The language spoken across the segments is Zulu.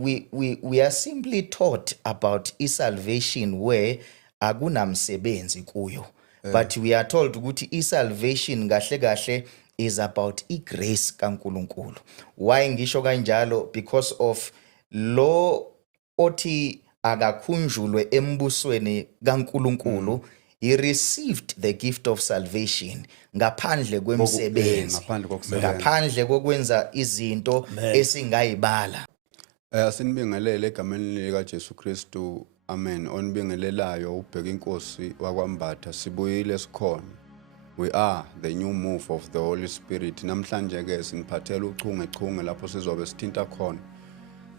we are simply taught about salvation where akunamsebenzi kuyo. But we are told ukuthi salvation kahle kahle is about grace kaNkulunkulu. Why ngisho kanjalo? Because of lo othi akakhunjulwe embusweni kaNkulunkulu, he received the gift of salvation ngaphandle kwemsebenzi, ngaphandle kokwenza izinto esingayibala. Sinibingelele egameni likaJesu Kristu. Amen. Onibingelelayo ubheka inkosi wakwaMbatha, sibuyile sikhona. We are the new move of the Holy Spirit. Namhlanje ke siniphathela uchungechunge lapho sizobe sithinta khona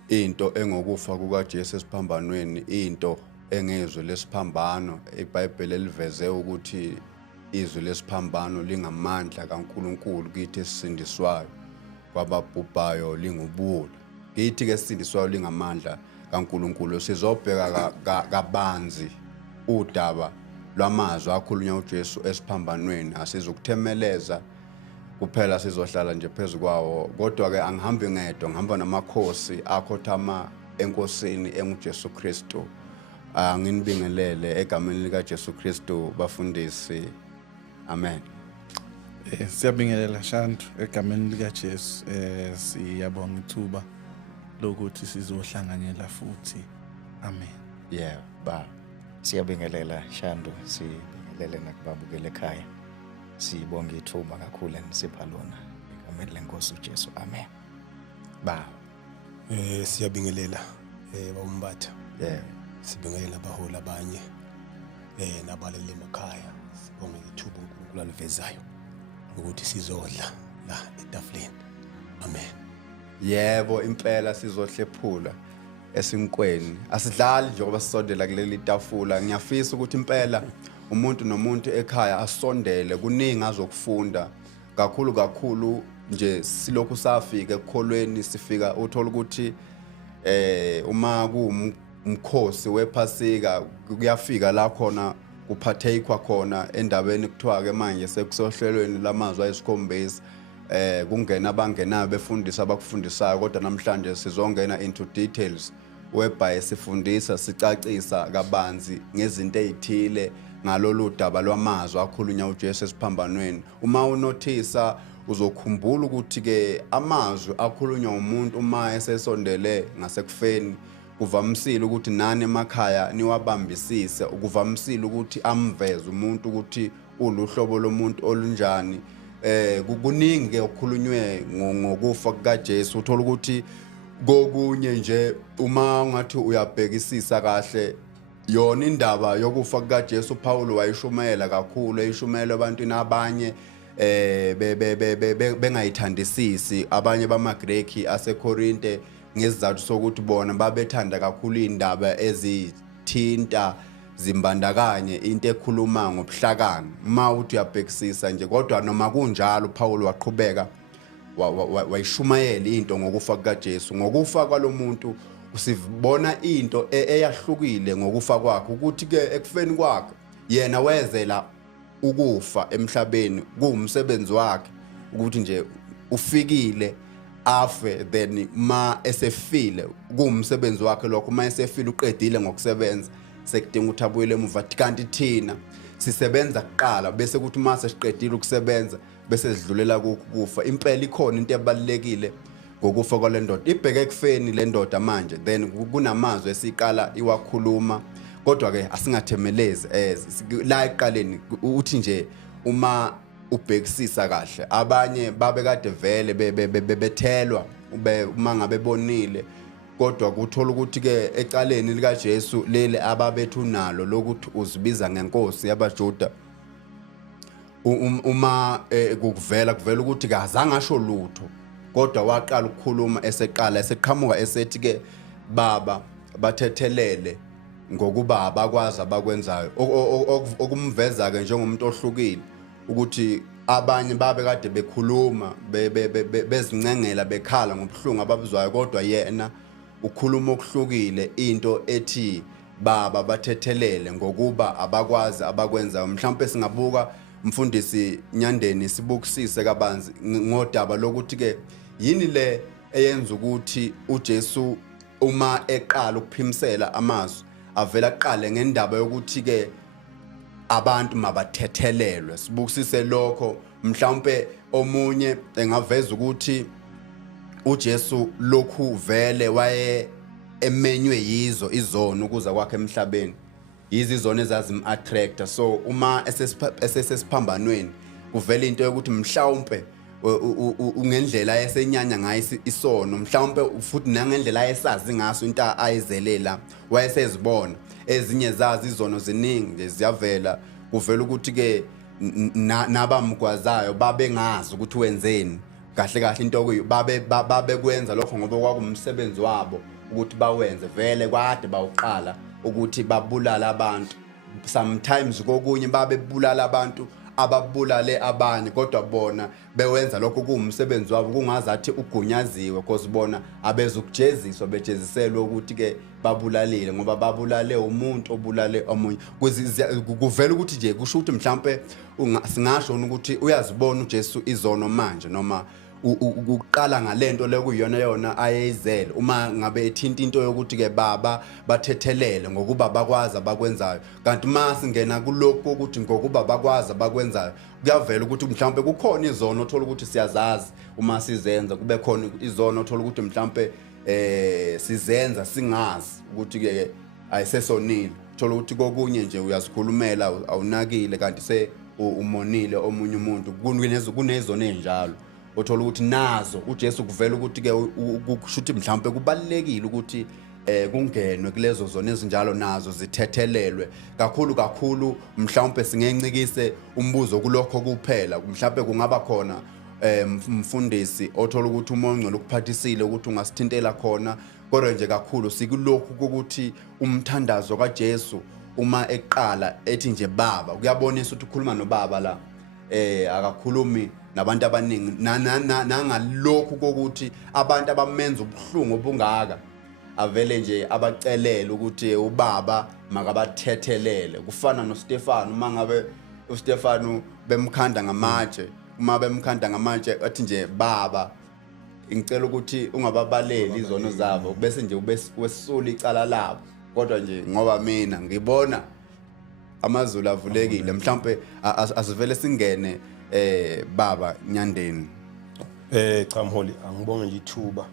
into engokufa kukaJesu Esiphambanweni, into engezwe leSiphambano. iBhayibheli liveze ukuthi izwi leSiphambano lingamandla kaNkulunkulu kithi Esisindiswayo, kwababhubhayo lingubulo. Kithi ke Esisindiswayo lingamandla kaNkulunkulu. Sizobheka kabanzi udaba lwamazwi akhulunywa uJesu Esiphambanweni. Asizukuthemeleza kuphela, sizohlala nje phezukwawo, kodwa ke angihambi ngedwa, ngihamba namakhosi akhothama enkosini enguJesu Kristu. Nginibingelele egameni likaJesu Kristu bafundisi. Amen. Siyabingelela Shantu egameni likaJesu. Siyabonga ithuba lokuthi sizohlanganyela futhi. Amen. Yeah, ba. Siyabingelela Shantu, sibingelele nakubabukele ekhaya. Sibonga ithuba kakhulu enisipha lona egameni lenkosi uJesu. Amen. Ba. Siyabingelela baMbatha. Yeah. Sibingelela abaholi abanye nabalele emakhaya. Sibonga ithuba uNkulunkulu alivezayo ukuthi sizodla la etafuleni. Amen. Yebo, impela sizohlephula esinkweni. Asidlali njengoba sisondela kuleli tafula. Ngiyafisa ukuthi impela umuntu nomuntu ekhaya asondele, kuningi azokufunda. Kakhulu nje silokhu safika ekukholweni, sifika uthola ukuthi uma kuumkhosi wephasika kuyafika la khona kuphathekwa khona endabeni kuthiwa ke manje sekusohlelweni lamazwi ayisikhombisa. Kungena abangena befundisa abakufundisayo, kodwa namhlanje sizongena into details whereby sifundisa sicacisa kabanzi ngezinto ezithile ngalolu daba lwamazwi akhulunywa uJesu Esiphambanweni. Uma unothisa uzokhumbula ukuthi ke amazwi akhulunywa umuntu uma esesondele ngasekufeni, kuvamisile ukuthi nani emakhaya niwabambisise, ukuvamisile ukuthi amveze umuntu ukuthi uluhlobo lomuntu olunjani. Kuningi ke okukhulunywe ngokufa kukaJesu. Uthola ukuthi kokunye nje uma ungathi uyabhekisisa kahle yona indaba yokufa kukaJesu uPaul wayishumayela kakhulu, eyishumayela ebantwini abanye bengayithandisisi, abanye bamaGreki aseKorinte ngesizathu sokuthi bona babethanda kakhulu indaba ezithinta zimbandakanye into ekhuluma ngobuhlakani. Uma uthi uyabhekisisa nje, kodwa noma kunjalo uPaul waqhubeka wayishumayela into ngokufa kukaJesu. Ngokufa kwalomuntu usibona into eyahlukile ngokufa kwakhe, ukuthi ke ekufeni kwakhe yena wezela ukufa emhlabeni, kuumsebenzi wakhe ukuthi nje ufikile afe, then ma esefile kuumsebenzi wakhe lokho. Ma esefile uqedile ngokusebenza, sekudinga ukuthi abuyele emuva. Kanti thina sisebenza kuqala bese kuthi mase siqedile ukusebenza bese sidlulela kufa. Impela ikhona into ebalekile ngokufa kwale ndoda. Ibheke ekufeni le ndoda manje, then kunamazwi esiqala iwakhuluma, kodwa ke asingathemelezi la eqaleni uthi nje uma ubhekisisa kahle, abanye babe kade vele bethelwa uma ngabe bonile, kodwa kuthola ukuthi ke ecaleni likaJesu lele ababethu nalo lokuthi uzibiza ngenkosi yabaJuda. Uma kuvela ukuthi kazange asho lutho, kodwa waqala ukukhuluma eseqhamuka esethi ke baba bathethelele ngokuba abakwazi abakwenzayo, okumveza ke njengomuntu ohlukile ukuthi abanye babe kade bekhuluma bezincengela bekhala ngobuhlungu ababuzwayo, kodwa yena ukhuluma okuhlukile, into ethi baba bathethelele ngokuba abakwazi abakwenzayo. Mhlawumbe singabuka mfundisi Nyandeni sibukisise kabanzi ngodaba lokuthi ke yini le eyenza ukuthi uJesu uma eqala ukuphimisela amazwi avela aqale ngendaba yokuthi ke abantu mabathethelelwe. Sibukisise lokho mhlawumbe omunye engaveza ukuthi uJesu lokhu vele waye emenywe yizo izono ukuza kwakhe emhlabeni, yizizono ezazim-attracta. So uma esesiphambanweni kuvela into yokuthi mhlawumbe ungendlela esenyanya ngayo isono, mhlawumbe futhi nangendlela esazi ngaso into ayizelela wayesezibona. Ezinye zazi izono ziningi ziyavela, kuvela ukuthi ke nabamgwazayo babengazi ukuthi wenzeni kahle kahle into babe kwenza lokho ngoba kwakumsebenzi wabo ukuthi bawenze. Vele kade bawuqala ukuthi babulala abantu, sometimes kokunye babebulala abantu ababulale abanye, kodwa bona bewenza lokho kuumsebenzi wabo kungazathi ugunyaziwe, because bona abezukujeziswa bejeziselwe ukuthi ke babulalile ngoba babulale umuntu obulale omunye. Kuvela ukuthi nje kusho ukuthi mhlawumbe singasho ukuthi uyazibona uJesu izono manje, noma ukuqala ngalento lekuyiyona yona ayeyizele uma ngabe ethinta into yokuthi ke baba bathethelele ngokuba bakwazi abakwenzayo. Kanti uma singena kulokho ukuthi ngokuba bakwazi abakwenzayo, kuyavela ukuthi mhlawumbe kukhona izono othola ukuthi siyazazi uma sizenza, kube khona izono othola ukuthi mhlawumbe sizenza singazi ukuthi ke ayisesonile. Uthola ukuthi kokunye nje uyazikhulumela awunakile kanti se umonile omunye umuntu. Kunezono enjalo uthola ukuthi nazo uJesu kuvela ukuthi ke kushuthi mhlawumbe kubalekile ukuthi kungenwe kulezo zona ezinjalo nazo zithethelelwe kakhulu. Mhlawumbe singencikise umbuzo kulokho kuphela, mhlawumbe kungaba khona mfundisi othola ukuthi umonqolo ukuphathisile ukuthi ungasithintela khona, kodwa nje kakhulu sikulokhu ukuthi umthandazo kaJesu uma eqala ethi nje baba, kuyabonisa ukuthi ukhuluma nobaba la, akakhulumi nabantu abaningi nangalokhu kokuthi abantu abamenza ubuhlungu obungaka avele nje abacelele ukuthi ubaba makabathethelele. Kufana noStefano, uma ngabe uStefano bemkhanda ngamatshe, uma bemkhanda ngamatshe athi nje baba ngicela ukuthi ungababaleli izono zabo, bese nje wesula icala labo. Kodwa nje ngoba mina ngibona amazulu avulekile, mhlawumbe asivele singene baba Nyandeni. Cha mholi, angibonge nje ithuba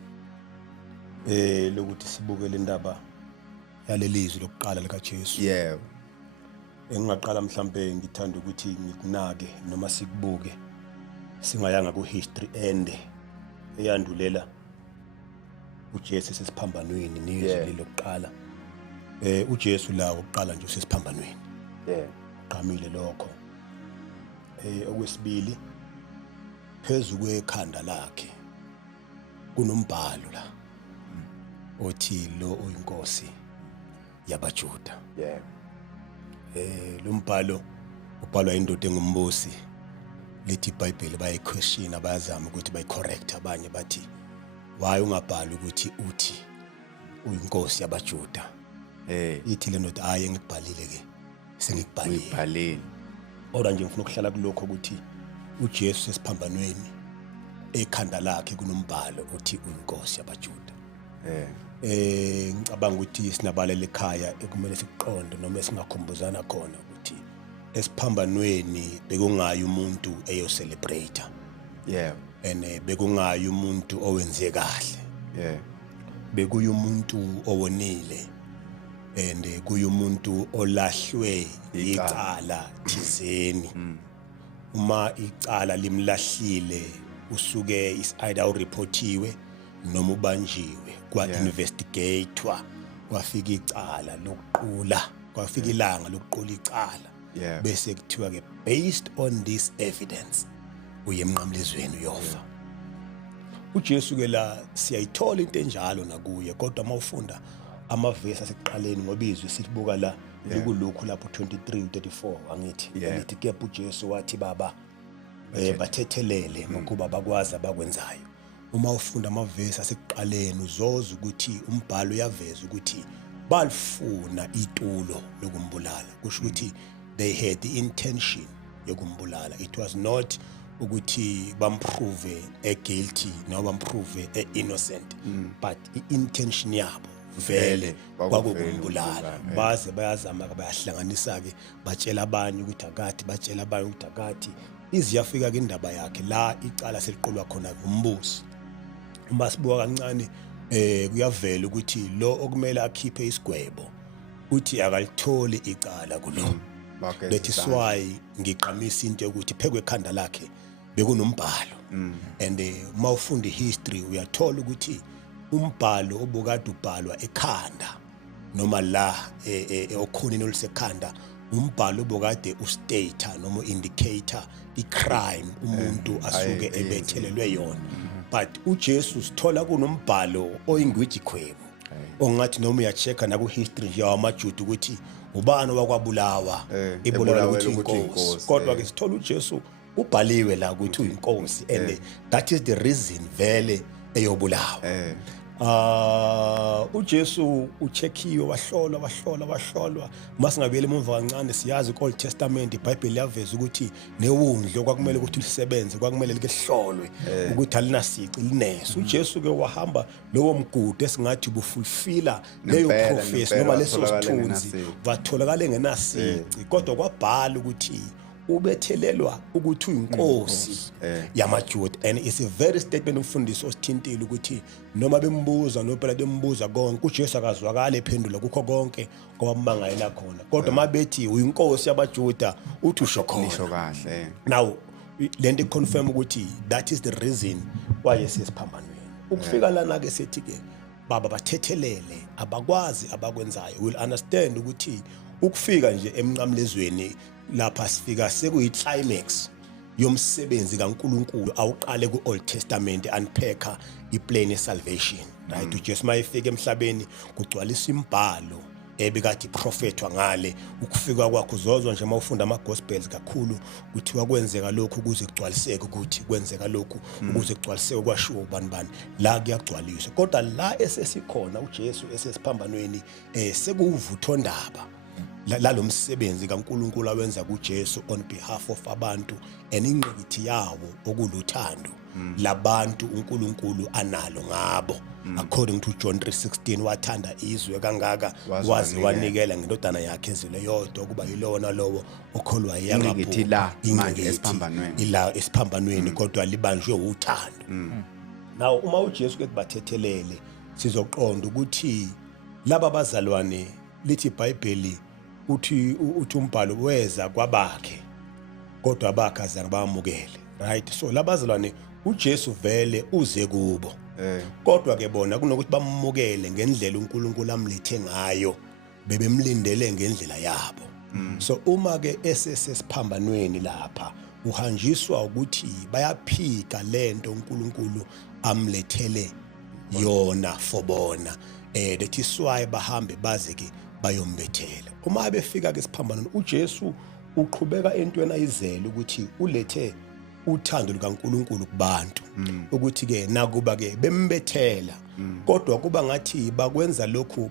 lokuthi sibuke le ndaba yalelizwi lokuqala likaJesu. Yeah. Engingaqala mhlawumbe ngithanda ukuthi ngikunake noma sikubuke singayanga ku history ende eyandulela uJesu esesiphambanweni nizwi lokuqala. uJesu la uqala nje usesiphambanweni. Qhamile lokho. Okwesibili phezulu kwekhanda lakhe kunombhalo la othi lo uyinkosi yabaJuda. Lo mbhalo ubhalwa indoda engumbusi. Lithi iBhayibheli bayiquestion, abayazama ukuthi bayicorrect, abanye bathi why ungabhali ukuthi uthi uyinkosi yabaJuda. Ithi le ndoda hayi ngikubhalile ke sengikubhalile. Kodwa nje ngifuna ukuhlala kulokho ukuthi uJesu esiphambanweni ekhanda lakhe kunombhalo othi uyinkosi yabaJuda. Ngicabanga ukuthi sinabalela ekhaya ekumele sikuqonde noma singakhumbuzana khona ukuthi esiphambanweni bekungayi umuntu eyo celebrate. Bekungayi umuntu owenze kahle. Bekuyi umuntu owonile and kuyumuntu olahlwe icala thizeni. Uma icala limlahlile usuke is either ureportiwe noma ubanjiwe, kwa investigatewa, kwafika icala lokuqula, kwafika ilanga lokuqula icala. Bese kuthiwa ke based on this evidence uye emnqamlezweni uyofa. uJesu ke la siyayithola into enjalo nakuye, kodwa mawufunda amavesi asekuqaleni ngoba izwi silibuka la likulokhu lapho 23:34 angithi lithi ke uJesu wathi baba bathethelele ngokuba bakwazi abakwenzayo. Uma ufunda amavesi asekuqaleni uzoza ukuthi umbhalo uyaveza ukuthi balifuna itulo lokumbulala, kusho ukuthi they had the intention yokumbulala. It was not ukuthi bamprove guilty noma bamprove innocent, but intention yabo vele kwakukumbulala baze bayazama bayahlanganisa ke batshela abanye ukuthi akathi batshela abanye ukuthi akathi iziyafika ke indaba yakhe la icala seliqolwa khona umbusi uma sibuka kancane kuyavela ukuthi lo okumele akhiphe isigwebo uthi akalitholi icala kulo leSiphambano ngiqamisa into ukuthi phekwe ekhanda lakhe bekunombhalo and uma ufunda history uyathola ukuthi umbhalo obukade ubhalwa ekhanda noma la okhoneni olisekhanda umbhalo obukade ustate noma indicator icrime umuntu asuke ebethelelwe yona but uJesu sithola kunombhalo oyingwiji khwebo ongathi noma uyachecka na ku history nje yamaJuda ukuthi ubani wakwabulawa ibulala ukuthi inkosi kodwa ke sithola uJesu ubhaliwe la ukuthi uyinkosi and that is the reason vele eyobulawa uJesu ucheckiwe wahlolwa masingabuyela emuva kancane siyazi ku-Old Testament iBhayibheli liyaveza ukuthi newundlo kwakumele ukuthi lisebenze kwakumele like hlolwe ukuthi alinasici lineso uJesu ke wahamba lowo mgudu esingathi bufulfilla leyo prophecy noma leso sithunzi watholakala engenasici kodwa kwabhala ukuthi ubethelelwa ukuthi uyinkosi yamaJuda and it's a very statement umfundisi osithintile ukuthi noma bembuza nophela bembuza konke uJesu akazwakala ephendula kukho konke kwabamangayela khona kodwa mabethi uyinkosi yabaJuda uthi usho khona nisho kahle now lento iconfirm ukuthi that is the reason why Esiphambanweni ukufika lana ke sethi ke baba bathethelele abakwazi abakwenzayo will understand ukuthi ukufika nje emnqamlezweni lapha sifika sekuyiclimax yomsebenzi kaNkuluNkulu awuqale ku-Old Testament unpacker iplan yesalvation right uJesu mayefika emhlabeni kugcwalisa imbhalo ebekade iprofethwa ngale ukufika kwakho uzozwa nje mawufunda ama-gospels kakhulu kuthiwa kwenzeka lokhu ukuze kugcwaliseke ukuthi kwenzeka lokhu ukuze kugcwaliseke kwashiwo ubani la kuyagcwaliswa kodwa la esesikhona uJesu esesiphambanweni sekuvuthondaba lalomsebenzi kaNkuluNkulu awenza kuJesu on behalf of abantu eningqikithi yawo okuluthando labantu uNkuluNkulu analo ngabo according to John 3:16 wathanda izwe kangaka wazi wanikela ngendodana yakhe ezile yodwa ukuba yilona lowo okholwa ingqikithi la manje esiphambanweni ila esiphambanweni kodwa libanjwe uthando now uma uJesu ke bathethelele sizoqonda ukuthi laba bazalwane lithi iBhayibheli uthi umbhalo weza kwabakhe kodwa abakhe azange bamukele right so labazalwane uJesu vele uze kubo kodwa ke bona kunokuthi bamukele ngendlela uNkulunkulu amlethe ngayo bebemlindele ngendlela yabo so uma ke esesiphambanweni lapha uhanjiswa ukuthi bayaphika lento uNkulunkulu amlethele yona fobona leThisiwayo bahambe baze ke bayombethela uma befika ke esiphambanweni uJesu uqhubeka entweni ayizela ukuthi ulethe uthando likaNkuluNkulu kubantu ukuthi ke nakuba ke bembethela kodwa kuba ngathi bakwenza lokhu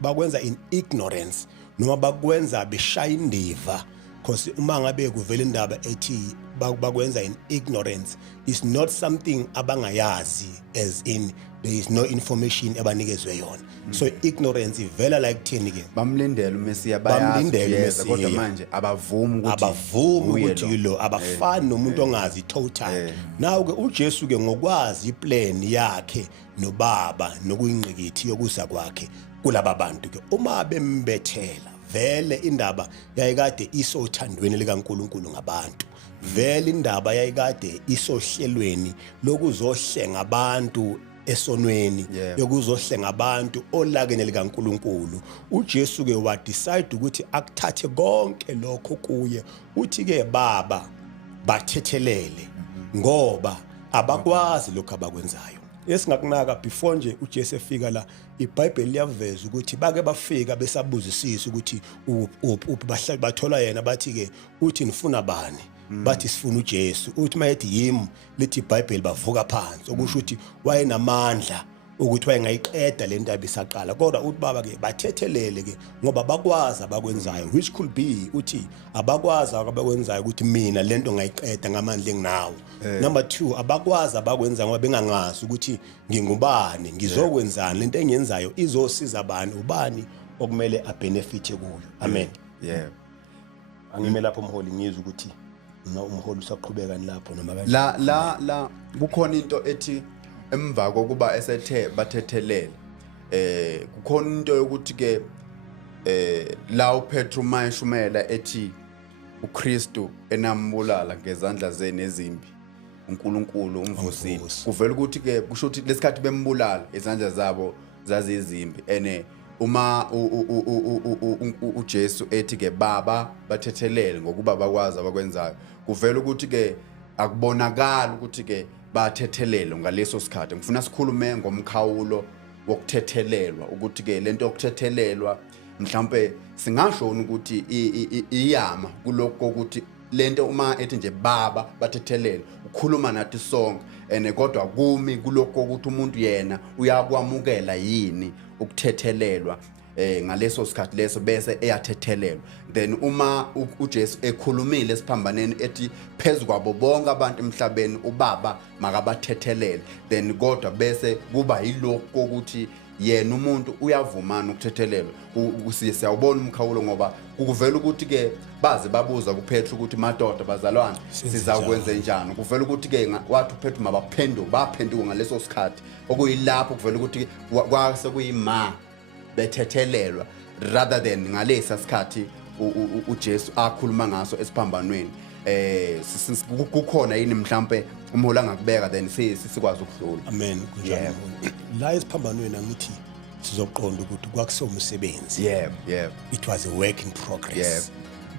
bakwenza in ignorance noma bakwenza beshaya indiva because uma ngabe kuvela indaba ethi bakwenza in ignorance is not something abangayazi as in there is no information abanikezwe yona so ignorance ivela like thini ke bamlindela uMesiya bayazi kodwa manje abavumi ukuthi lo abafani nomuntu ongazi total now ke uJesu ke ngokwazi iplan yakhe nobaba nokuyingqikithi yokuza kwakhe kulaba bantu ke uma bembethela vele indaba yayikade isothandweni likaNkuluNkulu ngabantu vele indaba yayikade isohlelweni lokuzohlenga abantu esonweni yokuzohlenga abantu olakeni likaNkuluNkulu uJesu ke wa decide ukuthi akuthathe konke lokho kuye uthi ke baba bathethelele ngoba abakwazi lokho abakwenzayo esingakunaka before nje uJesu efika la iBhayibheli liyaveza ukuthi bake bafika besabuzisisa ukuthi bahlali bathola yena bathi ke uthi nifuna bani bathi sifuna uJesu uthi mayethi yimi lithi iBhayibheli bavuka phansi okusho ukuthi wayenamandla ukuthi wayengayiqeda le ndaba isaqala kodwa uthi baba ke bathethelele ke ngoba bakwazi abakwenzayo which could be uthi abakwazi abakwenzayo ukuthi mina lento ngayiqeda ngamandla enginawo. Number 2 abakwazi abakwenza ngoba bengangazi ukuthi ngingubani ngizokwenzani lento engiyenzayo izosiza abantu ubani okumele abenefite kuyo. Amen. Yeah. Angime lapho umholi ngizwe ukuthi umholi usaqhubeka lapho noma kanjani. La kukhona into ethi emva kokuba esethe bathethelele kukhona into yokuthi ke la uPetru mayishumela ethi uKristu enambulala ngezandla zenu ezimbi uNkulunkulu umvusile kuvela ukuthi ke kusho ukuthi lesikhathi bembulala izandla zabo zazizimbi ene uma uJesu ethi ke baba bathethelele ngokuba bakwazi abakwenzayo kuvela ukuthi ke akubonakala ukuthi ke bathethelele ngaleso sikhathi ngifuna sikhulume ngomkhawulo wokuthethelelwa ukuthi ke lento yokuthethelelwa mhlambe singasho ukuthi iyama kuloko ukuthi lento uma ethi nje baba bathethelele ukhuluma nathi sonke ene kodwa kumi kuloko ukuthi umuntu yena uyakwamukela yini ukuthethelelwa ngaleso sikhathi leso bese eyathethelelwa then uma uJesu ekhulumile esiphambaneni ethi phezukwabo bonke abantu emhlabeni ubaba makabathethelele then kodwa bese kuba yilokho ukuthi yena umuntu uyavumana ukuthethelelwa siyawubona umkhawulo ngoba kuvela ukuthi ke baze babuza kuPetru ukuthi madoda bazalwane sizakwenza njani kuvela ukuthi ke wathi uPetru baphenduka ngaleso sikhathi okuyilapho kuvela ukuthi kwase kuyima bethethelelwa rather than ngalesa sikhathi uJesu akhuluma ngaso esiphambanweni kukhona yini mhlambe umholi angakubeka then sikwazi ukudlula. Amen kunjalo. La esiphambanweni angithi sizoqonda ukuthi kwakusomsebenzi. Yeah. It was a work in progress.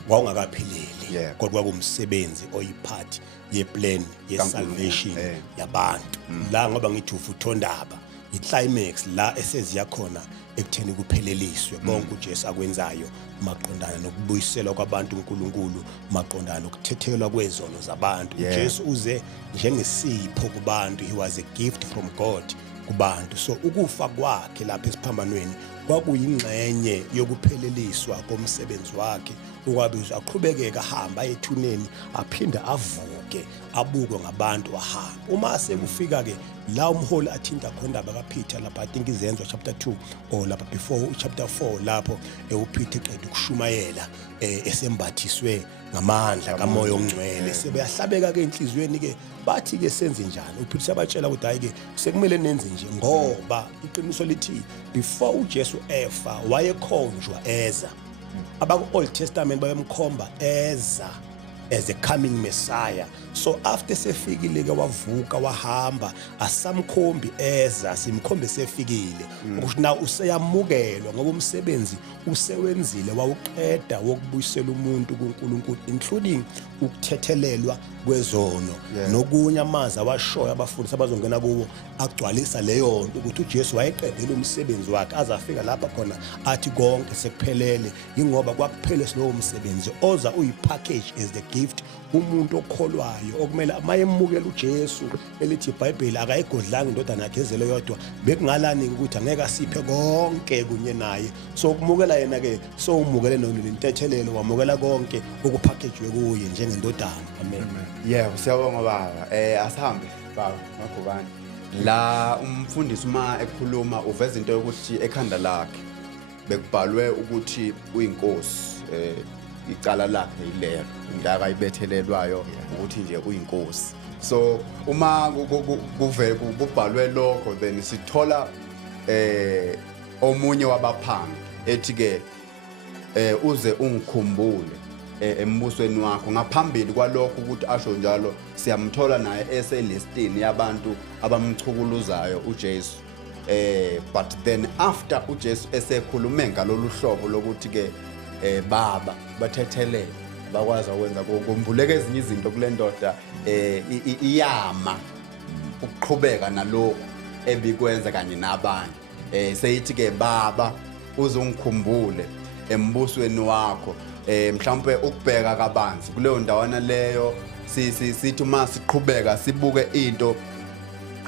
Wawungakapheleli kodwa kwakumsebenzi oyiphathi yeplan yesalvation yabantu. La ngoba ngithi ufuthondaba iclimax la eseziya khona ekutheni kupheleliswe bonke uJesu akwenzayo maqondana nokubuyiselwa kwabantu uNkulunkulu maqondana nokuthethelwa kwezono zabantu. uJesu uze njengesipho kubantu, he was a gift from God kubantu. So ukufa kwakhe lapha esiphambanweni kwakuyingxenye yokupheleliswa komsebenzi wakhe ukwabiza aqhubekeka ahamba ethuneni aphinda avuke abukwe ngabantu ahamba. Uma sekufika ke la umholi athinta khona indaba kaPeter lapha I think izenzo chapter 2 or lapha before chapter 4 lapho uPeter eqeda ukushumayela esembathiswe ngamandla kamoya ongcwele sebeyahlabeka ke enhlizweni ke bathi ke senze njani. uPeter sabatshela ukuthi hayi ke sekumele nenze nje ngoba iqiniso lithi before uJesu efa wayekhonjwa eza abaku Old Testament bayemkhomba eza as a coming Messiah. So after sefikile ke wavuka wahamba asamkhombi eza simkhombe sefikile ukuthi na useyamukelwa ngoba umsebenzi usewenzile wawuqeda wokubuyisela umuntu kuNkulunkulu including ukuthethelelwa kwezono nokunye amazi awashoya abafundi sabazongena kuwo agcwalisa leyo nto ukuthi uJesu wayeqedile umsebenzi wakhe azafika lapha khona athi konke sekuphelele ingoba kwakuphele silowo msebenzi oza uyipackage as the gift umuntu okholwayo okumele mayemukela uJesu elithi iBhayibheli akayigodlanga indodana yakhe ezele yodwa bekungalani ukuthi angeke asiphe konke kunye naye. So ukumukela yena ke so umukele nentethelelo wamukela konke okuphackage kuye njengendodana. Amen. Siyabonga baba. Asihambe baba ngakubani la umfundisi uma ekhuluma uveza into yokuthi ekhanda lakhe bekubhalwe ukuthi uyinkosi icala lakhe yilelo indaka ayibethelelwayo ukuthi nje uyinkosi. So uma kubhalwe lokho then sithola omunye wabaphangi ethi ke uze ungikhumbule embusweni wakho. Ngaphambili kwalokho ukuthi asho njalo siyamthola naye eselistini yabantu abamchukuluzayo uJesu. But then after uJesu esekhulume ngalolu hlobo lokuthi ke baba bathethelele bakwazi ukwenza kumbuleka ezinye izinto kule ndoda iyama ukuqhubeka nalokho ebikwenza kanye nabanye. Seyithi ke baba uzongikhumbule embusweni wakho. Mhlawumbe ukubheka kabanzi kuleyo ndawana leyo sithi uma siqhubeka sibuke into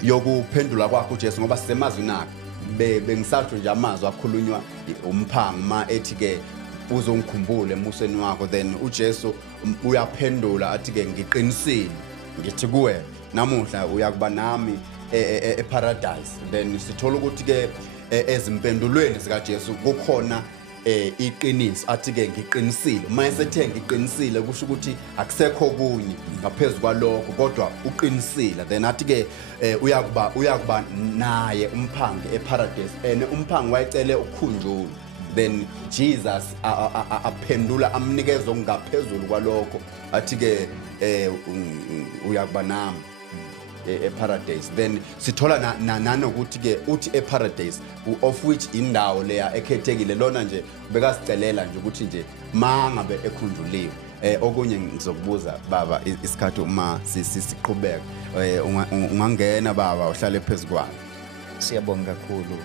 yokuphendula kwakho uJesu ngoba sisemazwini akhe bengisasho nje amazwi akhulunywa umphangi ma ethi ke uzongikhumbula emuseni wakho then uJesu uyaphendula athi ke ngiqinisile ngithi kuwe namuhla uyakuba nami eparadise. Then sithola ukuthi ke ezimpendulweni zikaJesu kukhona iqiniso athi ke ngiqinisile. Uma esethe ngiqinisile kusho ukuthi akusekho kunye ngaphezulu kwalokho kodwa uqinisile. Then athi ke uyakuba naye umphangi eparadise and umphangi wayecele ukukhunjulwa. Then Jesus aphendula amnikeza ongaphezulu kwalokho athi ke uyakuba nami eparadise. Then sithola nanokuthi ke uthi eparadise of which indawo leya ekhethekile lona nje bekasicelela nje ukuthi nje mangabe ekhunjuliwe. Okunye ngizokubuza baba isikhathi uma siqhubeka ungangena baba uhlale phezukwana. Siyabonga kakhulu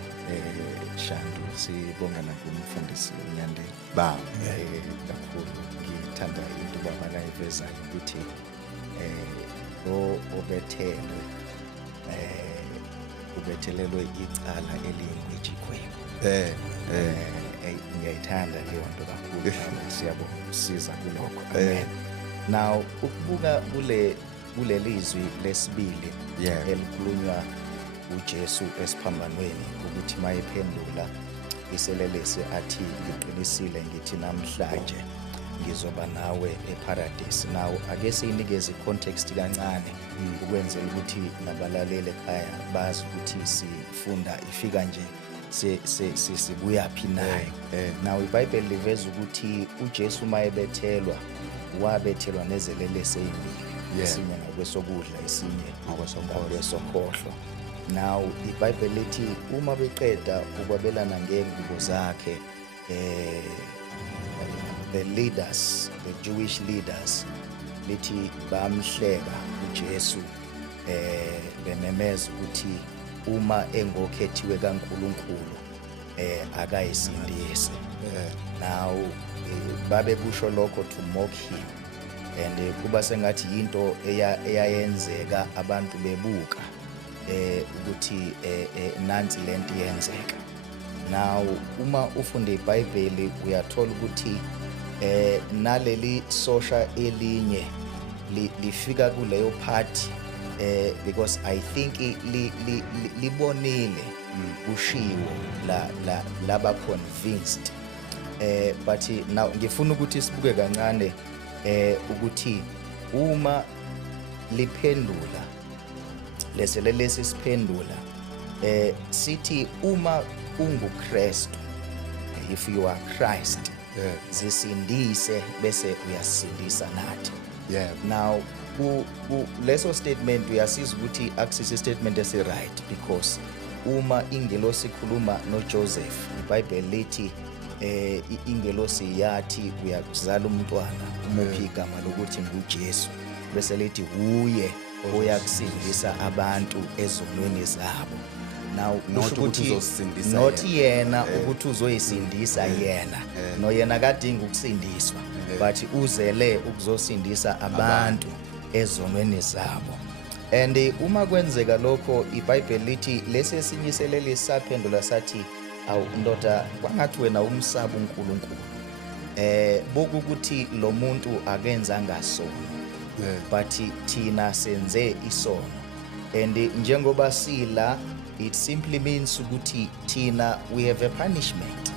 Shandu, sibonga nakumfundisi uNyandeni Baba kakhulu. Ngithanda into baba kayivezayo ukuthi lo ubethelelwe icala eliyingwijikweni. Ngiyayithanda leyo nto kakhulu. Siyabonga usiza kulokho. Amen. Now ukubuka kule lizwi lesibili elikhulunywa uJesu Esiphambanweni ukuthi mayephendula iselelesi athi ngiqinisile ngithi namhlanje ngizoba nawe eparadise. Now ake siyinikeze icontext kancane ukwenzela ukuthi nabalaleli ekhaya bazi ukuthi sifunda ifika nje sibuya phi naye. Now iBhayibheli liveza ukuthi uJesu mayebethelwa wabethelwa nezelelesi ezimbili, esinye ngokwesokudla esinye ngokwesokhohlo. Now iBhayibheli lithi uma beqeda ukwabelana ngengubo zakhe the leaders, the Jewish leaders lithi bamhleka uJesu bememeza ukuthi uma engokhethiwe kaNkulunkulu akayisindise. Now babe kusho lokho to mock him and kuba sengathi into eyayenzeka abantu bebuka ukuthi nansi lento yenzeka. Now uma ufunda iBhayibheli uyathola ukuthi naleli sosha elinye lifika kuleyo party because I think libonile kushiwo laba convinced. But now ngifuna ukuthi sibuke kancane ukuthi uma liphendula leselelesi siphendula sithi uma unguKristu, if you are Christ, zisindise bese uyasindisa nathi. Now leso statement uyasiza ukuthi akusisi statement esi-right because uma ingelosi ikhuluma noJoseph iBhayibheli lithi ingelosi yathi uyakuzala umntwana umuphi igama lokuthi nguJesu bese lithi uye oyakusindisa abantu ezonweni zabo. Now not yena ukuthi uzoyisindisa yena no yena kadinga ukusindiswa but uzele ukuzosindisa abantu ezonweni zabo. And uma kwenzeka lokho iBhayibheli lithi lesi sinyiselele saphendula sathi awu ndoda kwangathi wena umsaba uNkulunkulu boku ukuthi lo muntu akenza ngasono but thina senze isono. And njengoba sila it simply means ukuthi thina we have a punishment.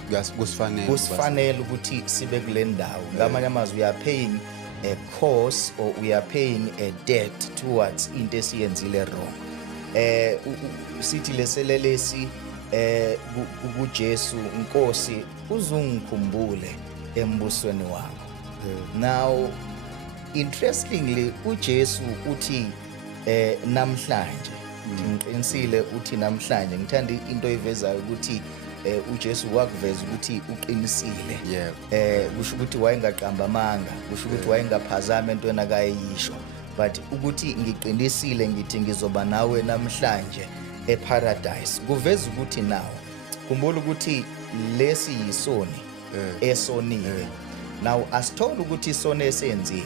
Kusifanele ukuthi sibe kule ndawo. Ngamanye amazwi we are paying a cost or we are paying a debt towards into esiyenzile wrong. Sithi leselelesi kuJesu Nkosi uzungikhumbule embusweni wakho. Now interestingly uJesu uthi namhlanje ngiqinisile uthi namhlanje. Ngithanda into evezayo ukuthi uJesu wakuveza ukuthi uqinisile. Kusho ukuthi wayengaqamba amanga, kusho ukuthi wayengaphazama entweni akayisho, but ukuthi ngiqinisile ngithi ngizoba nawe namhlanje eparadise kuveza ukuthi nawo khumbula ukuthi lesi yisoni esonile. Now asithola ukuthi isoni esenzini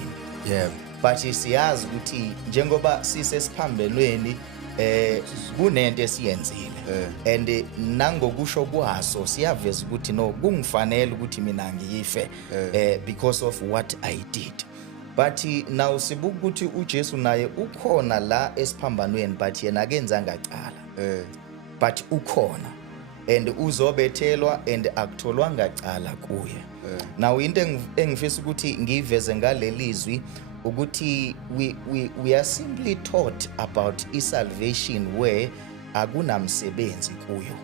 but siyazi ukuthi njengoba sisesiphambelweni kunento esiyenzile and nangokusho kwaso siyaveza ukuthi no kungifanele ukuthi mina ngiyife because of what I did. But now sibuka ukuthi uJesu naye ukhona la esiphambanweni but yena akenzanga cala. But ukhona and uzobethelwa and akutholwanga cala kuye. Now into engifisa ukuthi ngiveze ngalelizwi ukuthi we are simply taught about salvation where akunamsebenzi kuyo.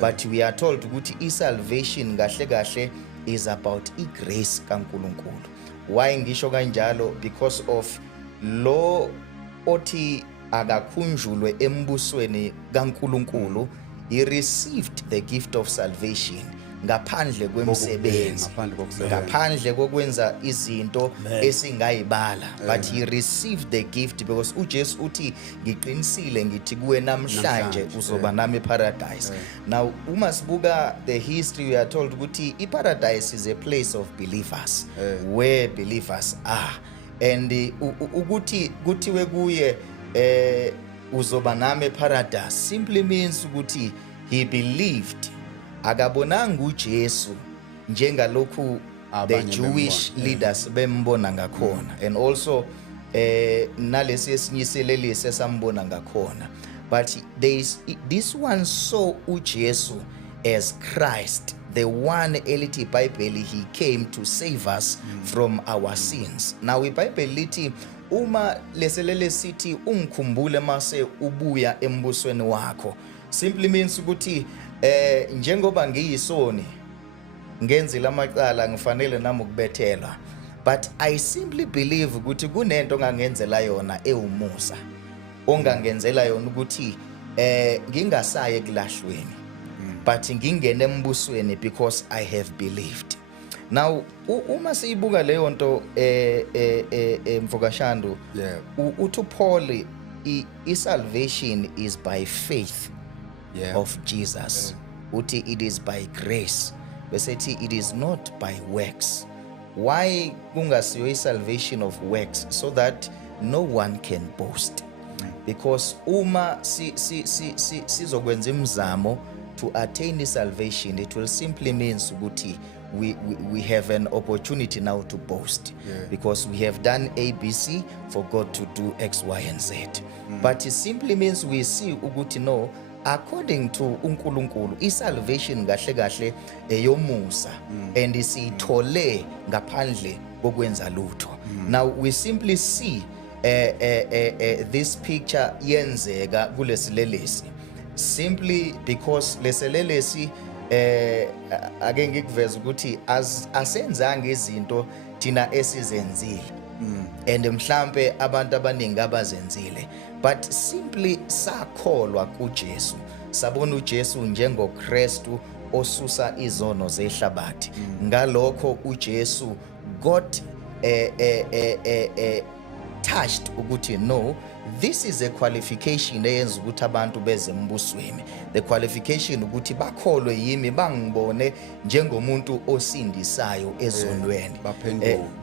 But we are told ukuthi salvation kahle kahle is about grace kaNkulunkulu. Why ngisho kanjalo? Because of lo othi akakhunjulwe embusweni kaNkulunkulu, he received the gift of salvation ngaphandle kwemsebenzi, ngaphandle kokwenza izinto esingayibala. But he received the gift because uJesu uthi ngiqinisile ngithi kuwe namhlanje uzoba nami eparadise. Now uma sibuka the history, we are told ukuthi iparadise is a place of believers, where believers are. And ukuthi kuthiwe kuye uzoba nami eparadise simply means ukuthi he believed. Akabonanga uJesu njengalokhu the Jewish leaders bembona ngakhona, and also nalesi esinyiselelisi esambona ngakhona. But this one saw uJesu as Christ, the one elithi iBhayibheli he came to save us from our sins. Now iBhayibheli lithi uma leselele sithi ungikhumbule mase ubuya embusweni wakho, simply means ukuthi njengoba ngiyisoni ngenzile amacala ngifanele nami ukubethelwa, but I simply believe ukuthi kunento ongangenzela yona ewumusa, ongangenzela yona ukuthi ngingasaye ekulahlweni but ngingene embusweni because I have believed. Now uma siyibuka leyo nto mfokashando uthi Paul salvation is by faith of Jesus. Uthi it is by grace. Besethi it is not by works. Why kungasiyo salvation of works? So that no one can boast. Because uma sizokwenza imizamo to attain salvation, it will simply means ukuthi we have an opportunity now to boast, because we have done ABC for God to do X, Y, and Z. But it simply means we see ukuthi no, according to uNkulunkulu salvation kahle kahle eyomusa and isithole ngaphandle kokwenza lutho. Now we simply see this picture yenzeka kulesilelesi simply because leselelesi ake ngikuveza ukuthi asenzanga izinto thina esizenzile and mhlambe abantu abaningi abazenzile, but simply sakholwa kuJesu, sabona uJesu njengoKristu osusa izono zehlabathi. Ngalokho uJesu got touched ukuthi no, this is a qualification eyenza ukuthi abantu beze embusweni. The qualification ukuthi bakholwe yimi, bangibone njengomuntu osindisayo ezonweni.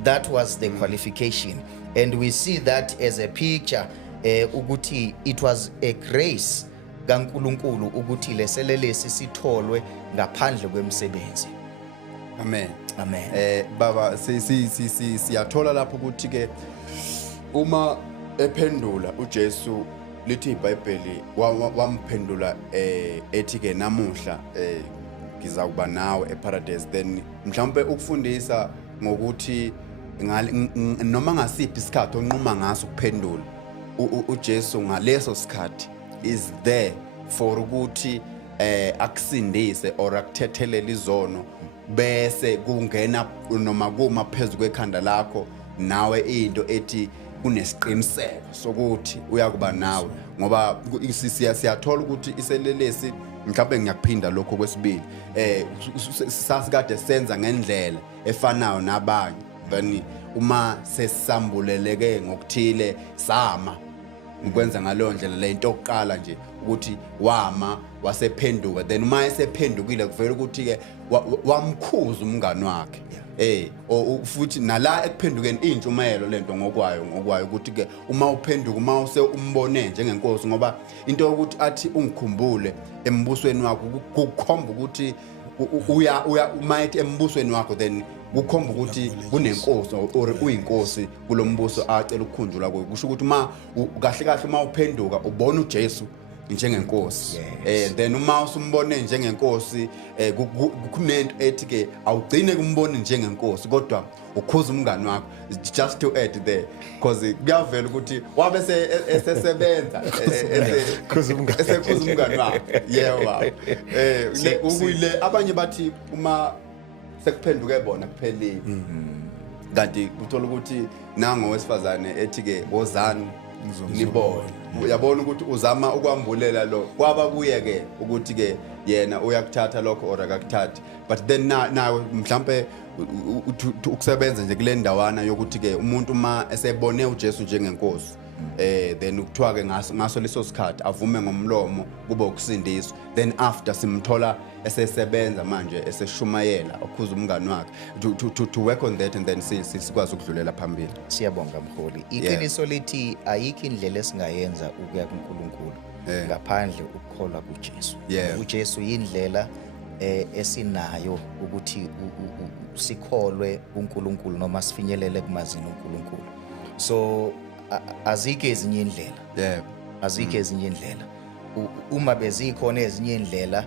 That was the qualification, and we see that as a picture ukuthi it was a grace kaNkulunkulu ukuthi leselelesi sitholwe ngaphandle kwemsebenzi. Amen. Amen. Baba siyathola lapho ukuthi ke uma ephendula uJesu lithi iBhayibheli wamphendula ethi ke namuhla ngizakuba nawe eparadise. Then mhlawumbe ukufundisa ngokuthi noma ngasiphi isikhathi onquma ngaso ukuphendula uJesu ngaleso sikhathi is there for ukuthi akusindise or akuthethelele izono bese kungena noma kuma phezulu kwekhanda lakho nawe into ethi kunesiqiniseko sokuthi uyakuba nawe. Ngoba siyathola ukuthi iselelesi mhlawumbe ngiyakuphinda lokho kwesibili sasikade senza ngendlela efanayo nabanye, then uma sesambuleleke ngokuthile sama ukwenza ngalo ndlela le into oqala nje ukuthi wama wasephenduka then uma esephendukile kuvela ukuthi ke wamkhuza umngani wakhe futhi nala ekuphendukeni intshumayelo lento ngokwayo ukuthi ke uma uphenduka uma umbone njengenkosi ngoba into yokuthi athi ungikhumbule embusweni wakho kukhomba ukuthi uya uma ethi embusweni wakho then kukhomba ukuthi kunenkosi or uyinkosi kulombuso acela ukukhunjulwa kuyo kusho ukuthi uma kahle uma uphenduka ubona uJesu njengenkosi then uma usumbone njengenkosi kunento ethi ke awugcine kumbone njengenkosi kodwa ukhuza umngani wakho just to add there because kuyavela ukuthi wabe esesebenza esekhuza umngani wakho yebo ukuyile abanye bathi uma sekuphenduke bona kuphelile kanti uthola ukuthi nango wesifazane ethi ke wozani nibone uyabona ukuthi uzama ukwambulela lo kwaba kuye ke ukuthi ke yena uyakuthatha lokho or akakuthathi but then nawe mhlambe ukusebenza nje kule ndawana yokuthi ke umuntu uma esebone uJesu njengenkosi then ukuthiwa ke ngaso leso sikhathi avume ngomlomo kube ukusindiswa then after simthola esesebenza manje eseshumayela ukhuza umngani wakhe to work on that and then sikwazi ukudlulela phambili. Siyabonga mholi. Iqiniso lithi ayikho indlela esingayenza ukuya kuNkulunkulu ngaphandle ukukholwa kuJesu. uJesu indlela esinayo ukuthi sikholwe kuNkulunkulu noma sifinyelele kumazini uNkulunkulu. So azikho ezinye indlela. Azikho ezinye indlela. Uma bezikhona ezinye indlela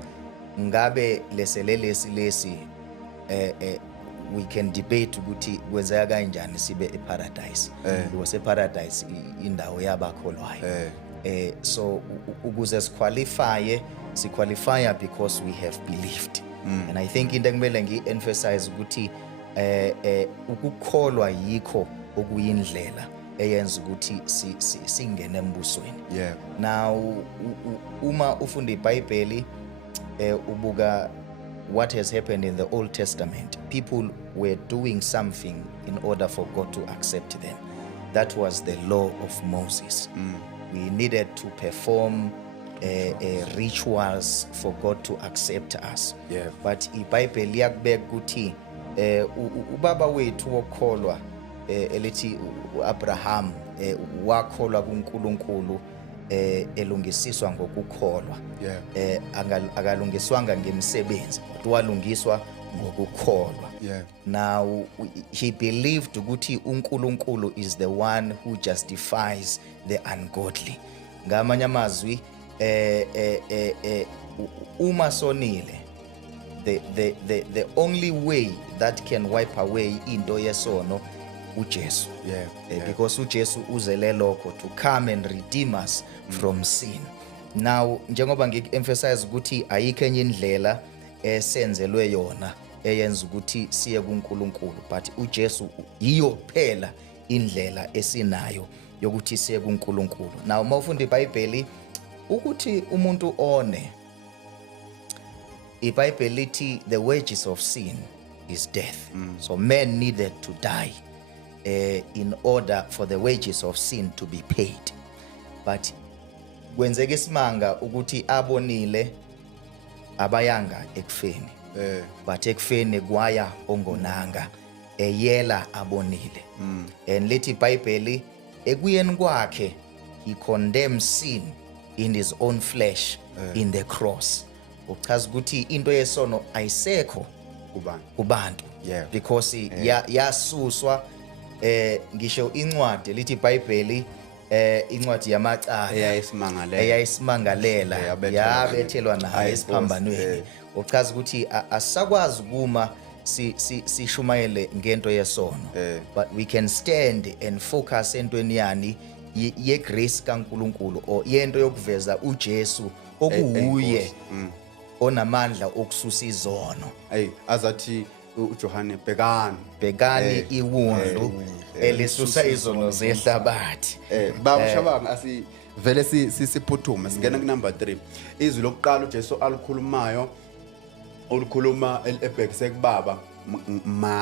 ngabe leselelesi we can debate ukuthi kwenzeka kanjani sibe eparadise because eparadise indawo yabakholwayo so ukuze siqualify because we have believed and I think into ekumele ngi-emphasize ukuthi ukukholwa yikho okuyindlela eyenza ukuthi singene embusweni. Now uma ufunda iBhayibheli ubuka what has happened in the Old Testament, people were doing something in order for God to accept them. That was the law of Moses. We needed to perform rituals for God to accept us. But iBhayibheli yakubeka ukuthi ubaba wethu wokholwa elithi uAbraham wakholwa kuNkulunkulu elungisiswa ngokukholwa akalungiswanga ngemsebenzi kodwa walungiswa ngokukholwa. Now he believed ukuthi uNkulunkulu is the one who justifies the ungodly. Ngamanye amazwi uma sonile the only way that can wipe away into yesono uJesu. Because uJesu uzele lokho to come and redeem us from sin. Now njengoba ngi-emphasize ukuthi ayikho enye indlela esenzelwe yona eyenza ukuthi siye kuNkulunkulu but uJesu yiyo phela indlela esinayo yokuthi siye kuNkulunkulu. Now uma ufunda iBhayibheli ukuthi umuntu one iBhayibheli lithi the wages of sin is death. So men needed to die in order for the wages of sin to be paid. But kwenzeka isimanga ukuthi abonile abayanga ekufeni but ekufeni kwaya ongonanga eyela abonile. And lithi iBhayibheli ekuyeni kwakhe he condemns sin in his own flesh in the cross. Uchaza ukuthi into yesono ayisekho kubantu because yasuswa ngisho incwadi lithi iBhayibheli incwadi yamacala eyayisimangalela yabethelwa nayo Esiphambanweni. Uchaza ukuthi asakwazi kuma sishumayele ngento yesono but we can stand and focus entweni yani yegrace kaNkulunkulu or yento yokuveza uJesu okuuye onamandla okususa izono. Azathi uJohane bhekani iwundlu elisusa izono zehlabathi. Baba Shabanga asivele siphuthume singena ku number 3. Izwi lokuqala uJesu alikhulumayo olukhuluma ebhekise kubaba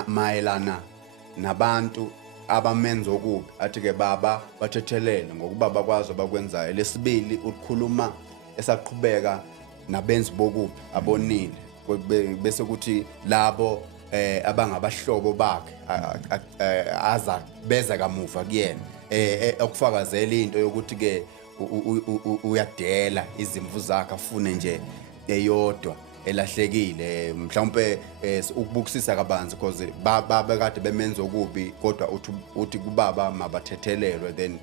mayelana nabantu abamenza okubi athi ke baba bathethelele ngokuba bakwazi abakwenzayo. Lesibili ukukhuluma esaqhubeka nabenzi bokubi abonile bese kuthi labo abangabahlobo bakhe aza beza kamuva kuyena okufakazela into yokuthi ke uyadela izimvu zakhe afune nje eyodwa elahlekile. Mhlawumbe ukubukisisa kabanzi because baba kade bemenza okubi kodwa uthi kubaba mabathethelelwe, then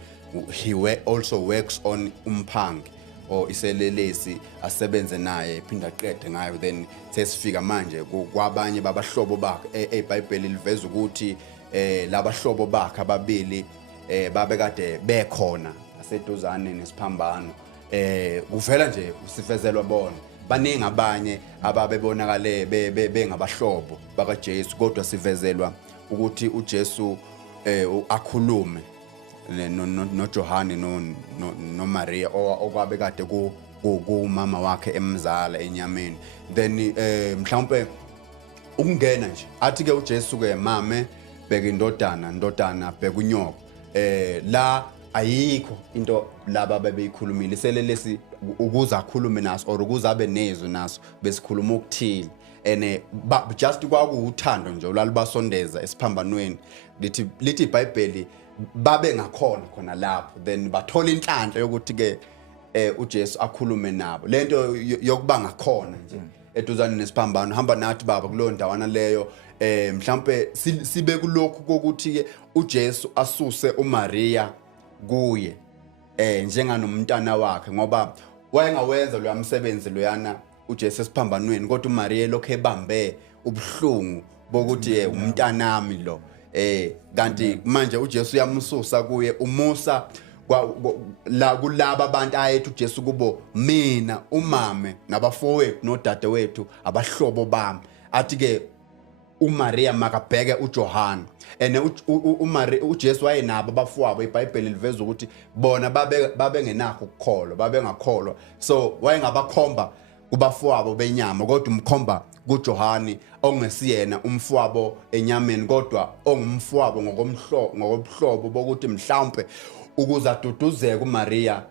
he also works on umphangi or iselelesi asebenze naye phinda aqede ngayo. Then sesifika manje kwabanye babahlobo bakhe eBhayibheli liveza ukuthi labahlobo bakhe ababili babe kade bekhona aseduzane neSiphambano. Kuvela nje sivezelwa bona baningi abanye ababebonakale bengabahlobo bakaJesu, kodwa sivezelwa ukuthi uJesu akhulume noJohane noMaria okwabe kade kumama wakhe emzala enyameni. Then mhlawumbe ukungena nje athi ke uJesu ke mame bheka indodana bheka unyoko. La ayikho into laba bebeyikhulumile iselelesi ukuze akhulume naso or ukuze abe nezwi naso besikhuluma ukuthile. And just kwakuuthando nje lalibasondeza esiphambanweni. Lithi iBhayibheli babe ngakhona khona lapho, then bathola inhlanhla yokuthi ke uJesu akhulume nabo. Lento yokuba ngakhona nje eduzane neSiphambano hamba nathi baba kulo ndawana leyo. Mhlawumbe sibe kulokhu kokuthi ke uJesu asuse uMaria kuye njenganomntana wakhe, ngoba wayengawenza lo yamsebenzi loyana uJesu esiphambanweni, kodwa uMaria lokho ebambe ubuhlungu bokuthi umntanami lo. Kanti manje uJesu uyamsusa kuye, umusa la kulaba abantu ayethu uJesu kubo, mina umame nabafowethu nodadewethu abahlobo bami. Athi ke uMaria makabheke uJohane. And uJesu wayenabo abafowabo. iBhayibheli liveza ukuthi bona babe ngenakho ukukholwa, babe ngakholwa. So wayengabakhomba kubafowabo benyama, kodwa umkhomba kuJohane ongesiyena umfowabo enyameni, kodwa ongumfowabo ngokomhlobo bokuthi mhlawumbe ukuze aduduzeke uMaria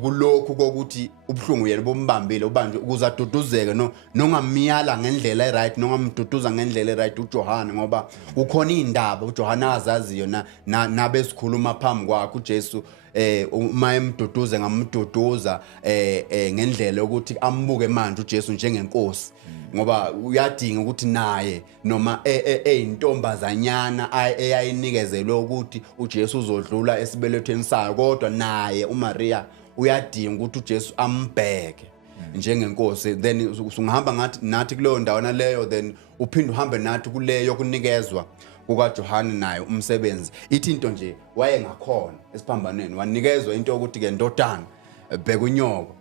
kulokhu kokuthi ubuhlungu yena bombambile ubanje ukuze aduduzeke nongamiyala ngendlela eright, nongamduduza ngendlela eright uJohane, ngoba ukhona indaba uJohane azaziyo nabesikhuluma phambi kwakhe uJesu. Uma emduduze ngamduduza ngendlela ukuthi ambuke manje uJesu njengenkosi, ngoba uyadinga ukuthi naye noma eyintombazanyana eyayinikezelwe ukuthi uJesu uzodlula esibelethweni sayo, kodwa naye uMaria uyadinga ukuthi uJesu ambheke njengenkosi. Then usungahamba nathi kuleyo ndawana leyo, then uphinde uhambe nathi kuleyo kunikezwa kukaJohane naye umsebenzi. Ithi into nje wayengakhona esiphambanweni, wanikezwa into yokuthi ke ndodana bheka unyoko.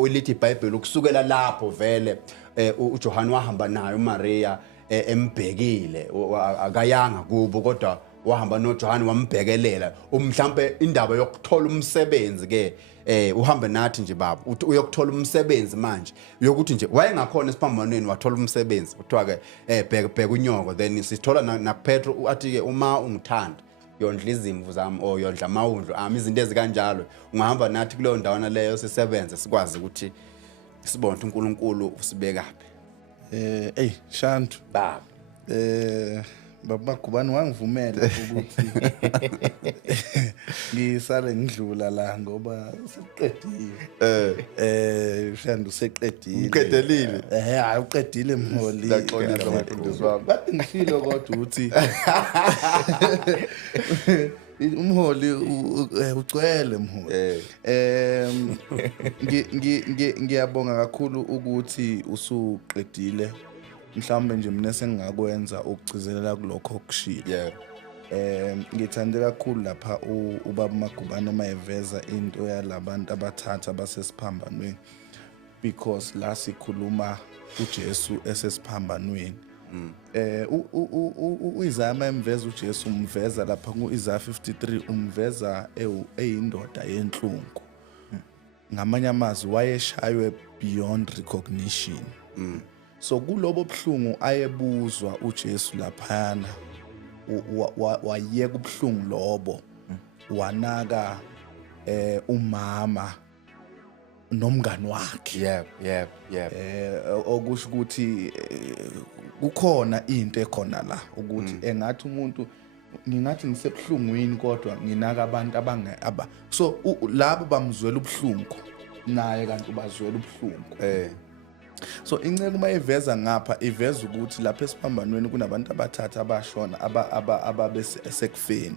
Olithi iBhayibheli ukusukela lapho vele uJohane wahamba naye uMaria embhekile, akayanga kubo kodwa wahamba noJohane wambhekelela. Mhlawumbe indaba yokuthola umsebenzi ke uhambe nathi nje baba, uthi uyokuthola umsebenzi manje yokuthi nje wayengakhona esiphambanweni wathola umsebenzi, kuthiwa ke bheka unyoko. Then sithola naPetro athi ke uma ungithanda yondla izimvu zami or yondla amawundlu ami, izinto ezikanjalo. Ungahamba nathi kuleyo ndawana leyo sisebenze sikwazi ukuthi sibone uNkulunkulu usibekaphi. Shantu baba baba Gubani wangivumela ukuthi ngisale ngidlula la ngoba siqedile. Shantu seqedile. Uqedelile? Hayi uqedile mholi. Laxolisa mfundisi wami. Bathi ngifilo kodwa ukuthi umholi ugcwele mholi. Ngiyabonga kakhulu ukuthi usuqedile. Mhlawumbe nje mina sengingakwenza ukugcizelela kulokho okushilo. Ngithande kakhulu lapha ubaba Magubane mayeveza into yalabantu abathatha abasesiphambanweni, because la sikhuluma uJesu esesiphambanweni. uIsaya emveza uJesu umveza lapha kuIsaya 53 umveza eyindoda yenhlungu. Ngamanye amazwi wayeshaywe beyond recognition. So kulobo buhlungu ayebuzwa uJesu laphana wayeka ubuhlungu lobo wanaka umama nomngani wakhe. Yep. Okusho ukuthi kukhona into ekhona la ukuthi engathi umuntu ngingathi ngisebuhlungwini kodwa nginaka abantu aba so labo bamzwela ubuhlungu naye kanti ubazwela ubuhlungu. So inceke uma iveza ngapha iveza ukuthi lapha esiphambanweni kunabantu abathathu abashona ababesekufeni.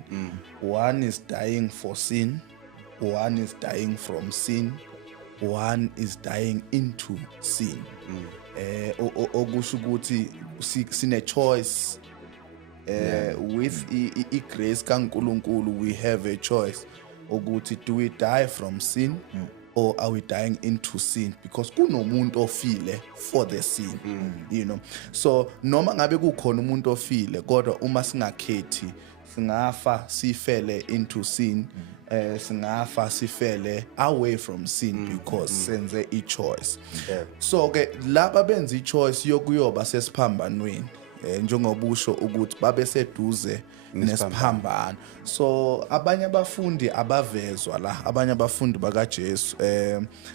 One is dying for sin, one is dying from sin, one is dying into sin. Okusho ukuthi sine choice with grace kaNkulunkulu we have a choice ukuthi do we die from sin or are we dying into sin, because kunomuntu ofile for the sin. You know, so noma ngabe kukhona umuntu ofile kodwa uma singakhethi singafa sifele into sin, singafa sifele away from sin because senze i-choice. So ke laba benza i-choice yokuyoba sesiphambanweni njengobusho ukuthi babe seduze nesiphambano. So abanye abafundi abavezwa la, abanye abafundi bakaJesu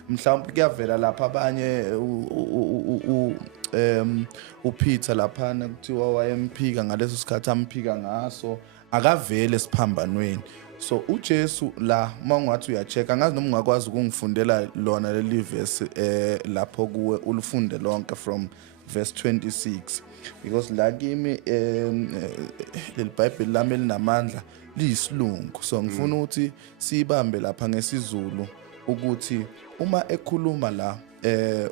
mhlawumbe kuyavela lapha abanye uPeter laphana kuthiwa wayemphika ngaleso sikhathi amphika ngaso akavele esiphambanweni. So uJesu la mawungathi uyacheka ngazi noma ungakwazi ukungifundela lona leli verse lapho kuwe ulifunde lonke from verse 26, because la kimi leli Bible lami linamandla liyisilungu. So ngifuna ukuthi sibambe lapha ngesizulu ukuthi uma ekhuluma la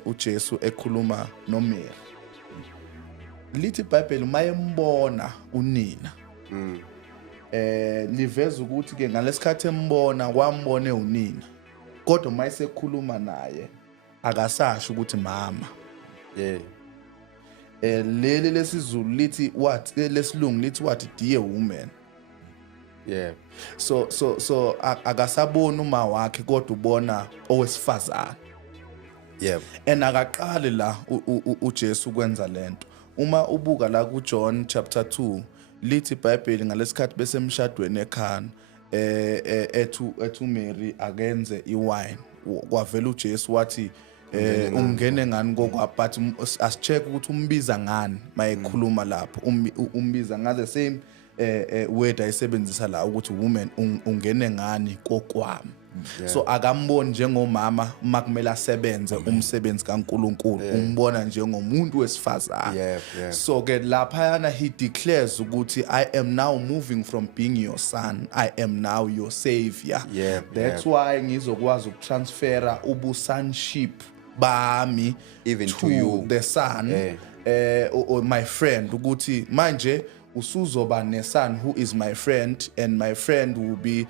uJesu ekhuluma noMary, lithi Bible mayembona unina liveza ukuthi ke ngalesikhathi embona wambone unina, kodwa mayisekhuluma naye akasasho ukuthi mama. Leli lesizulu lithi what, lesilungu lithi what, dear woman. So akasabona uma wakhe kodwa ubona owesifazana. And akaqali la uJesu kwenza lento. Uma ubuka la kuJohn chapter 2 lithi Bible ngalesikhathi besemshadweni ekhana ethu Mary akenze iwine, kwavela uJesu wathi ungene ngani kokwapha, but asicheck ukuthi umbiza ngani mayekhuluma lapho, umbiza ngaze same word ayisebenzisa la ukuthi woman ungene ngani kokwami. So akamboni njengomama makumele asebenze umsebenzi kaNkulunkulu, umbona njengomuntu wesifazana. So ke lapha yana he declares ukuthi I am now moving from being your son, I am now your savior. That's why ngizokwazi ukutransfera ubusonship bami even to you, the son, or my friend, ukuthi manje usuzoba neson who is my friend, and my friend will be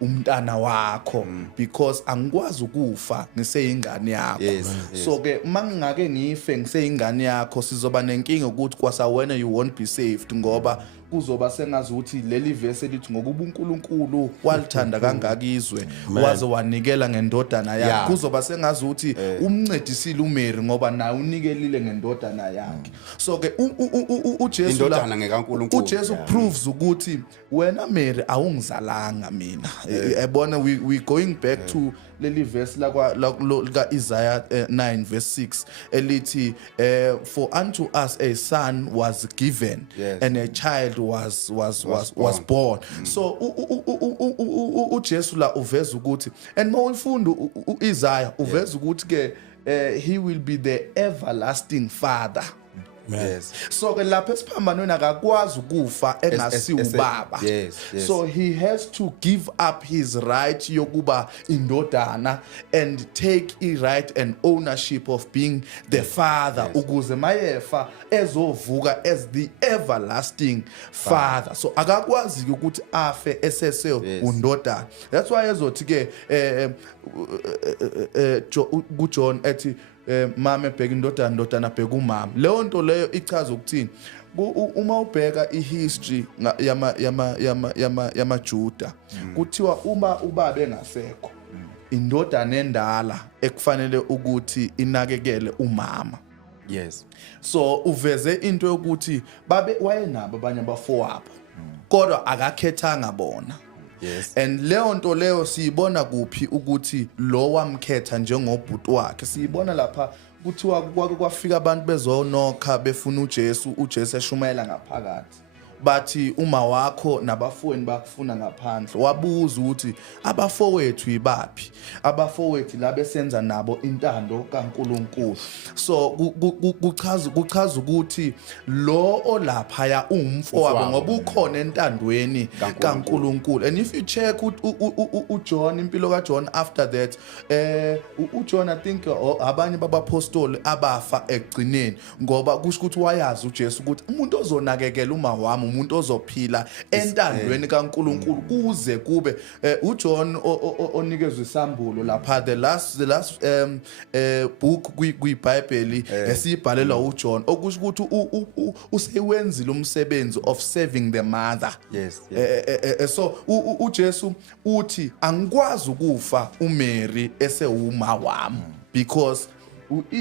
umntana wakho, because angikwazi ukufa ngiseyingane yakho. So ke mangingake ngife ngiseyingane yakho sizoba nenkinga ukuthi kwasawena you won't be saved, ngoba kuzoba sengazi ukuthi leli verse lithi ngokuba uNkulunkulu walithanda kangaka izwe waze wanikela ngendodana yakhe, kuzoba sengazi ukuthi umncedisile uMary ngoba naye unikelile ngendodana yakhe. So ke uJesu uJesu proves ukuthi wena Mary awungizalanga mina. Yabona we going back to leli verse la Isaiah 9 verse 6 elithi for unto us a son was given, and a child was born. So uJesu la uveza ukuthi, and mawufunda uIsaiah uveza ukuthi ke he will be the everlasting father. So ke lapha esiphambanweni akakwazi ukufa engasiwa ubaba. So he has to give up his right yokuba indodana and take a right and ownership of being the father, ukuze mayefa ezovuka as the everlasting father. So akakwazi ukuthi afe esese undodana. That's why ezothi ke kuJohn ethi mama ebheka indodana bheka umama. Leyo nto leyo ichaza ukuthini? Uma ubheka ihistory yamaJuda kuthiwa uma ubaba engasekho indodana endala ekufanele ukuthi inakekele umama. Yes. So uveze into yokuthi wayenabo abanye abafowabo kodwa akakhethanga bona. Yes. And leyo nto leyo siyibona kuphi ukuthi lo wamkhetha njengobhuti wakhe. Siyibona lapha kuthiwa kwafika abantu bezonokha befuna uJesu eshumayela ngaphakathi. Bathi uma wakho nabafowenu bakufuna ngaphandle. Wabuza ukuthi abafowethu ibaphi? Abafowethu la besenza nabo intando kaNkulunkulu. So kuchaza ukuthi lo olapha ya umfowabo ngoba ukhona entandweni kaNkulunkulu. And if you check uJohn impilo kaJohn after that uJohn I think abanye babapostoli abafa egcineni ngoba kusho ukuthi wayazi uJesu ukuthi umuntu ozonakekela uma wami umuntu ozophila entandweni kaNkulunkulu kuze kube uJohn onikezwe isambulo lapha the last book kwiBhayibheli esibhalelwa uJohn okusho ukuthi usewenzile umsebenzi of serving the mother. Yes. So uJesu uthi angikwazi ukufa uMary esewuma wami because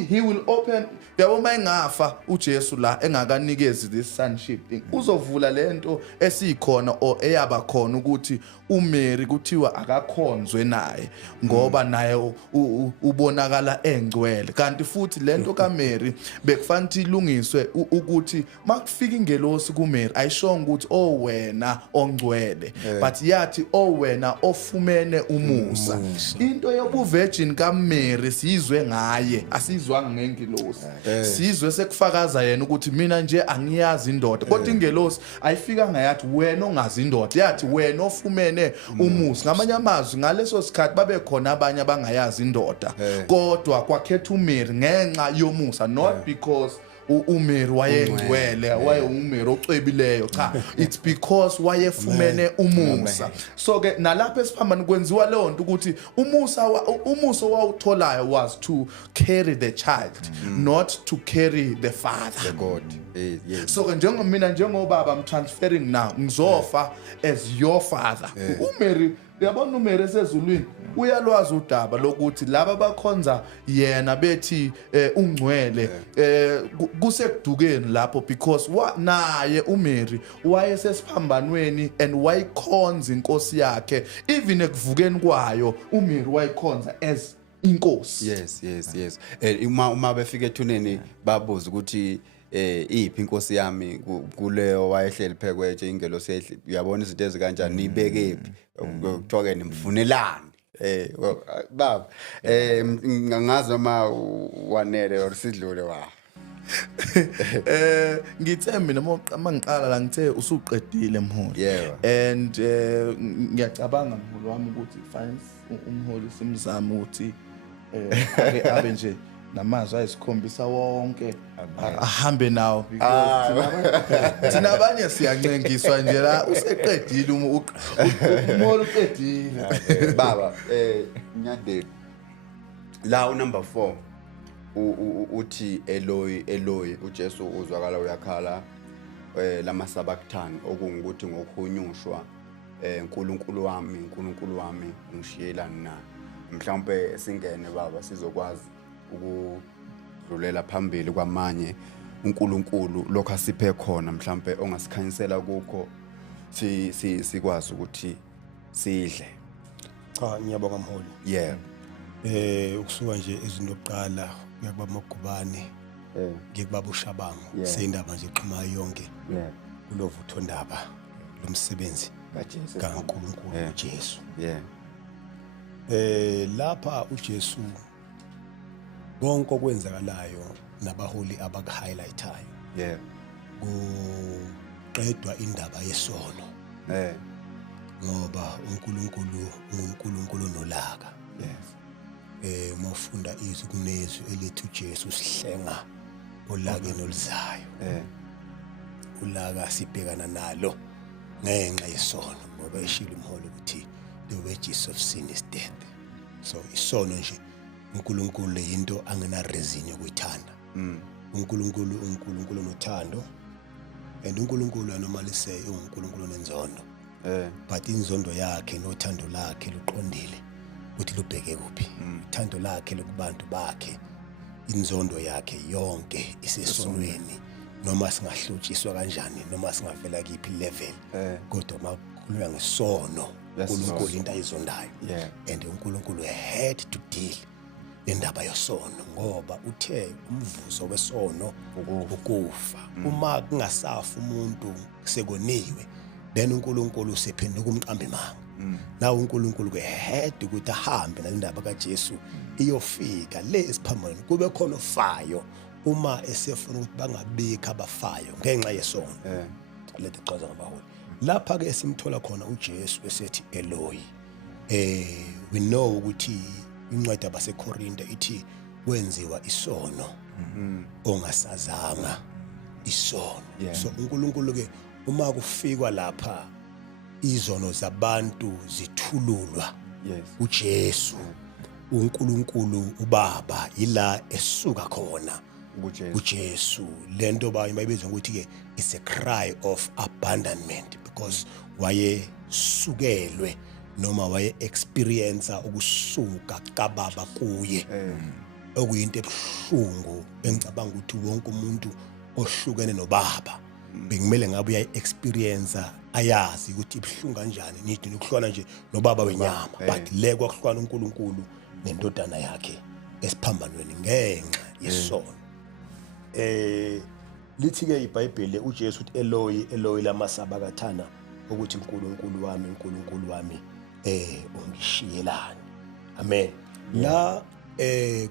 he will open yabo mayingafa uJesu la engakanikezi this sonship thing uzovula lento esikhona o eyaba khona ukuthi uMary kuthiwa akakhonzwe naye ngoba naye ubonakala engcwele kanti futhi lento kaMary bekufanele ilungiswe ukuthi makufika ingelosi kuMary ayishonga ukuthi wena ongcwele but yathi wena ofumene umusa. Into yobu virgin kaMary sizwe ngaye asizwanga ngengilosi sizwe sekufakaza yena ukuthi mina nje angiyazi indoda kodwa ingelosi ayifika ngayathi wena ongazi indoda yathi wena ofumene umusa. Ngamanye amazwi ngaleso sikhathi babe khona abanye abangayazi indoda kodwa kwakhetha uMary ngenxa yomusa not because uMary wayengcwele wayeUMary ocwebileyo cha it's because wayefumene umusa. So ke nalapha esiphambano kwenziwa leyo nto ukuthi umusa wawutholayo was to carry the child not to carry the father. The God. Yes. So ke njengobaba I'm transferring now ngizofa as your father. uMary uyabona uMary esezulwini uyalwazi udaba lokuthi laba bakhonza yena bethi ungcwele kusekudukeni lapho because naye uMary wayesesiphambanweni and wayikhonza inkosi yakhe even ekuvukeni kwayo uMary wayikhonza as inkosi. Yes. Uma befika ethuneni babuza ukuthi iphi inkosi yami kuleyo wayehleli phekweje ingelosi ehle uyabona izinto ezikanjani nibekephi kuthiwa ke nimfunelani baba ngazi noma wanele or sidlule wa ngithe mina mangiqala la ngithe usuqedile mholi and ngiyacabanga mholi wami ukuthi fine umholi simzama ukuthi abe nje namazwi ayisikhombisa wonke ahambe nawo because thina abanye siyancengiswa nje la useqedile umholi uqedile baba nyandeni la number 4 uthi Eloi uJesu uzwakala uyakhala lamasabakuthani okungikuthi ngokuhunyushwa uNkulunkulu wami ngishiyelani na mhlawumbe singene baba sizokwazi ukudlulela phambili kwamanye uNkulunkulu lokho asiphe khona mhlawumbe ongasikhanyisela kukho sikwazi ukuthi sidle. Cha ngiyabonga mholi. Ukusuka nje izinto oqala kuyakuba amagubane ngikubaba uShabangu sendaba nje exhumayo yonke kulovutho ndaba lomsebenzi kaNkulunkulu uJesu. Lapha uJesu konke okwenzakalayo nabaholi abaku-highlightayo kuqedwa indaba yesono ngoba uNkulunkulu nolaka. Mawufunda izwi kunezwi elithi uJesu sihlenga olakeni oluzayo. Ulaka sibhekana nalo ngenxa yesono ngoba eshilo umholi ukuthi the wages of sin is death. So isono nje uNkulunkulu into angena reason ukuyithanda. uNkulunkulu nothando and uNkulunkulu anomalise uNkulunkulu nenzondo. But inzondo yakhe nothando lakhe luqondile ukuthi lubheke kuphi. Uthando lakhe lokubantu bakhe inzondo yakhe yonke isesonweni noma singahlutshiswa kanjani noma singavela kiphi level kodwa makukhulunywa ngesono uNkulunkulu into ayizondayo and uNkulunkulu had to deal nendaba yosono ngoba uthe umvuzo wesono ukufa uma kungasafa umuntu sekoniwe then uNkulunkulu usephenduka umqambi manga nawo uNkulunkulu ke had ukuthi ahambe nalendaba kaJesu iyofika le esiphambano kube khona ofayo uma esefuna ukuthi bangabikho abafayo ngenxa yesono lethe chaza ngabaholi lapha ke esimthola khona uJesu esethi Eloi we know ukuthi incwadi yabaseKorinte ithi wenziwa isono ongasazanga isono so uNkulunkulu ke uma kufikwa lapha izono zabantu zithululwa uJesu uNkulunkulu ubaba ila esuka khona uJesu lento bayibizwa ukuthi ke it's a cry of abandonment because waye sukelwe noma waye experience ukusuka kababa kuye okuyinto ebhlungu engicabanga ukuthi wonke umuntu ohlukene nobaba bekumele ngabe uyayi experience ayazi ukuthi ibhlungu kanjani nithi ukuhlwana nje nobaba wenyama but le kwakuhlwana uNkulunkulu nendodana yakhe esiphambanweni ngenxa yesono lithi ke iBhayibheli uJesu uthi Eloi Eloi lama sabakathana ukuthi uNkulunkulu wami ungishiyelani amen la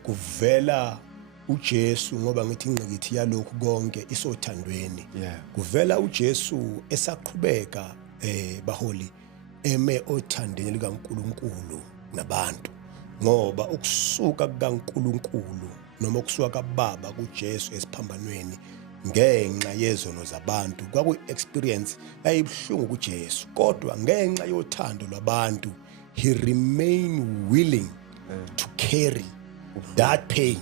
kuvela uJesu ngoba ngithi ingqikithi yalokhu konke isothandweni kuvela uJesu esaqhubeka baholi eme othandeni likaNkulunkulu nabantu ngoba ukusuka kukaNkulunkulu noma ukusuka kaBaba kuJesu esiphambanweni ngenxa yezono zabantu kwaku experience ayibhlungu kuJesu kodwa ngenxa yothando lwabantu he remained willing to carry that pain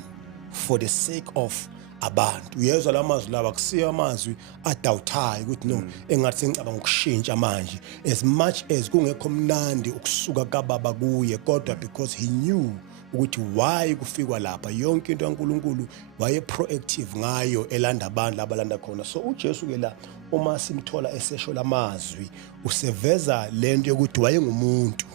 for the sake of abantu uyezwa lamazwi lawa kusiya amazwi adawuthayo ukuthi no engathi sengicabanga ukushintsha manje as much as kungekho mnandi ukusuka kaBaba kuye kodwa because he knew ukuthi why kufikwa lapha yonke into kaNkulunkulu waye proactive ngayo elanda abantu abalanda khona so uJesu ke la uma simthola esesho lamazwi useveza lento yokuthi wayengumuntu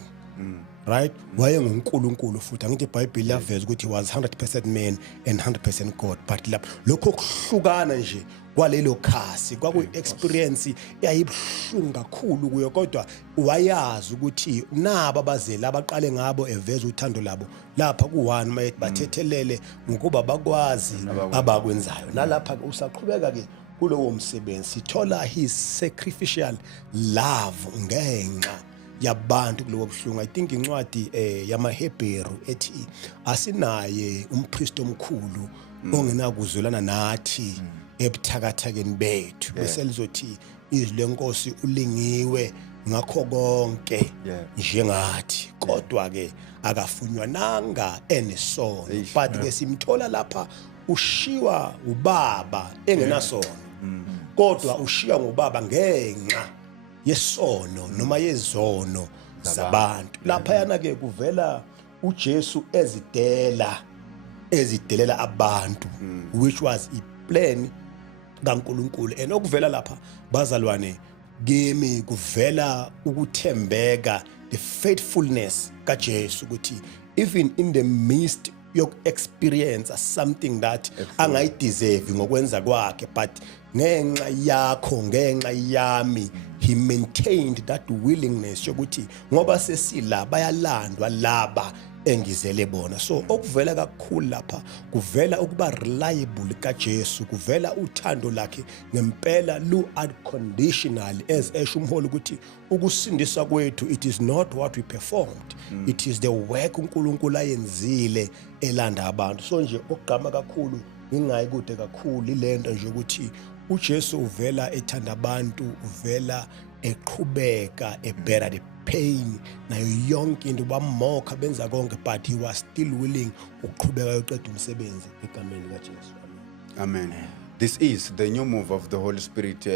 right wayenguNkulunkulu futhi angithi iBhayibheli laveza ukuthi he was 100% man and 100% God but lapho lokho kuhlukana nje kwalelo khasi kwaku experience eyayibhlungu kakhulu kuyo kodwa wayazi ukuthi naba abazeli abaqale ngabo eveza uthando labo lapha ku1 mayethi bathethelele ngokuba bakwazi abakwenzayo nalapha usaqhubeka ke kulowo msebenzi sithola his sacrificial love ngenxa yabantu kulowo buhlungu I think incwadi yamaHebheru ethi asinaye umpriest omkhulu ongenakuzwelana nathi ebuthakathakeni bethu bese lizothi izwi lenkosi ulingiwe ngakho konke njengathi kodwa ke akafunywa nanga enesono but ke simthola lapha ushiwa ubaba engenasono kodwa ushiya ngobaba ngenxa yesono noma yezono zabantu lapha yana ke kuvela uJesu ezidelela abantu which was a plan kaNkulunkulu enokuvela lapha bazalwane kimi kuvela ukuthembeka the faithfulness kaJesu ukuthi even in the midst yok experience something that angayideserve ngokwenza kwakhe but ngenxa yakho ngenxa yami he maintained that willingness yokuthi ngoba sesila bayalandwa laba engizele bona so okuvela kakhulu lapha kuvela ukuba reliable kaJesu kuvela uthando lakhe ngempela lu unconditional as esho umholi ukuthi ukusindiswa kwethu it is not what we performed it is the work uNkulunkulu ayenzile elanda abantu so nje okugama kakhulu ngingayi kude kakhulu ilento nje ukuthi uJesu uvela ethanda abantu uvela eqhubeka ebera the pain nayo yonke into bamokha benza konke but he was still willing ukuqhubeka yoqeda umsebenzi egameni kaJesu amen this is the new move of the Holy Spirit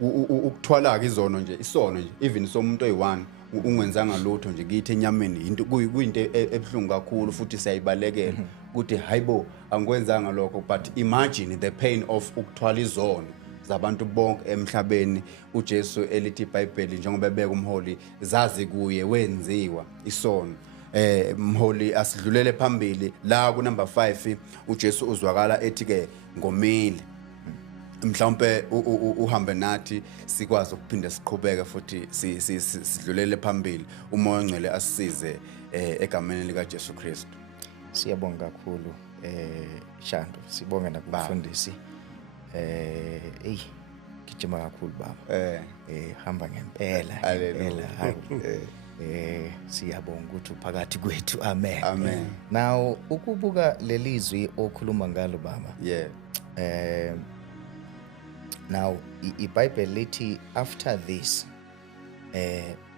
ukuthwala ke izono nje isono nje even somuntu oyi1 ungenzanga lutho nje kithi enyameni into kuyinto ebhlungu kakhulu futhi siyayibalekela ukuthi hayibo angikwenzanga lokho, but imagine the pain of ukuthwala izono zabantu bonke emhlabeni. uJesu elithi iBhayibheli njengoba ebeka umholi zazi kuye wenziwa isono. Mholi asidlulele phambili la ku number 5 uJesu uzwakala ethi ke ngomile. Mhlawumbe uhambe nathi sikwazi ukuphinda siqhubeke futhi sidlulele phambili. Umoya ongcwele asisize egameni lika Jesu Kristu. Siyabonga kakhulu Shando, sibonga nakufundisi. Gijima kakhulu baba. Hamba ngempela. Hallelujah. Siyabonga ukuthi uphakathi kwethu. Amen. Amen. Now ukubuka lelizwi okhuluma ngalo baba. Yeah. Now iBhayibheli lithi after this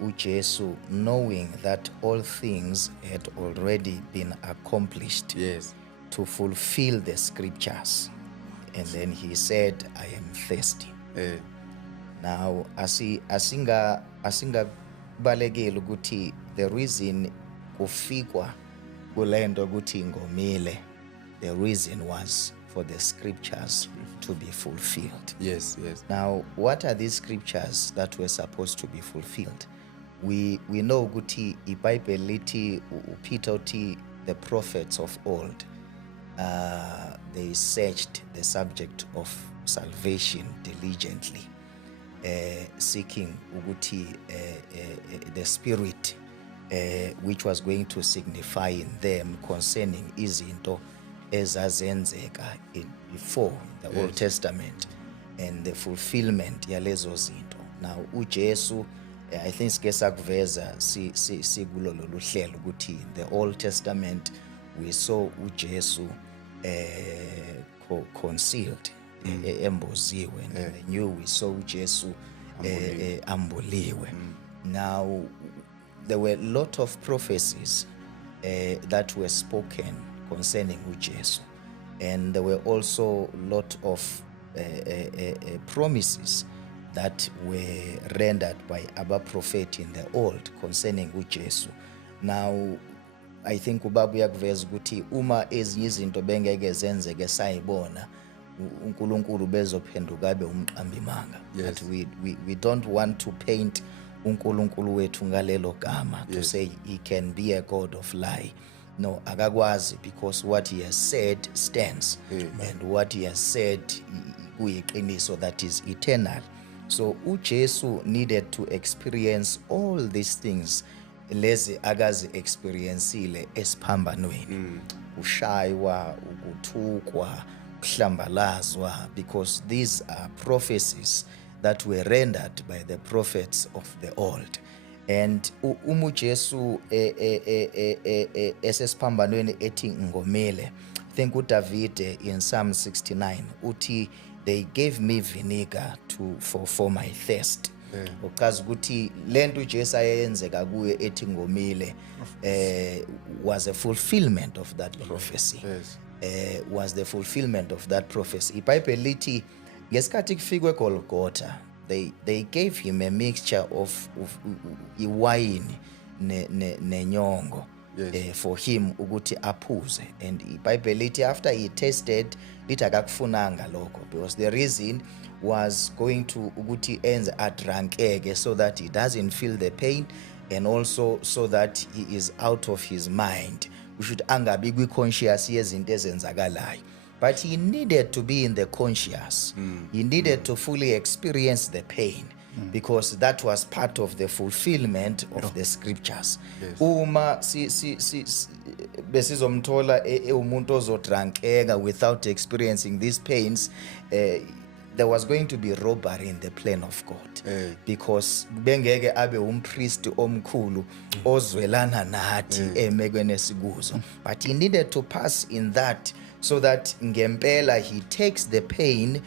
uJesu, knowing that all things had already been accomplished, Yes. to fulfill the scriptures, and then he said, I am thirsty. Now asinga balekile ukuthi the reason kufikwa kulento ukuthi ngomile, the reason was for the scriptures to be fulfilled. Yes, yes. Now, what are these scriptures that were supposed to be fulfilled? We know ukuthi iBhayibheli lithi uPeter uthi the prophets of old they searched the subject of salvation diligently, seeking ukuthi the spirit which was going to signify in them concerning izinto ezazenzeka before in the Old Testament and the fulfillment yalezo zinto. Now uJesu, I think sike sakuveza sikulo lolu hlelo ukuthi in the Old Testament we saw uJesu concealed, emboziwe, and in the new we saw uJesu ambuliwe. Now there were a lot of prophecies that were spoken concerning uJesu, and there were also a lot of promises that were rendered by other prophets in the old concerning uJesu. Now I think ubaba uyakuveza ukuthi uma ezinye izinto bengeke zenzeke sayibona uNkulunkulu bezophenduka abe umqambi manga. But we don't want to paint uNkulunkulu wethu ngalelo gama to say he can be a God of lie. No, akakwazi, because what he has said stands. And what he has said kuyiqiniso that is eternal. So uJesu needed to experience all these things lezi akazi experiencile esiphambanweni. Ushaywa, ukuthukwa, kuhlambalazwa, because these are prophecies that were rendered by the prophets of the old. And uJesu esesiphambanweni ethi ngomile, think uDavid in Psalm 69 uthi they gave me vinegar for my thirst. Uchaza ukuthi lento uJesu ayenzeka kuye ethi ngomile was a fulfillment of that prophecy. Was the fulfillment of that prophecy. iBhayibheli lithi ngesikhathi kufikwe eGolgotha, they gave him a mixture of iwayini nenyongo for him ukuthi aphuze. And iBhayibheli lithi after he tasted lithi akakufunanga lokho, because the reason was going to ukuthi enze adrankeke so that he doesn't feel the pain, and also so that he is out of his mind. We should angabi kwi-conscious yezinto ezenzakalayo. But he needed to be in the conscious. He needed to fully experience the pain, because that was part of the fulfillment of the scriptures. Uma besizomthola umuntu ozodrankeka without experiencing these pains, there was going to be robbery in the plan of God, because bengeke abe umpriest omkhulu ozwelana nathi emekweni esikuzo. But he needed to pass in that, so that ngempela he takes the pain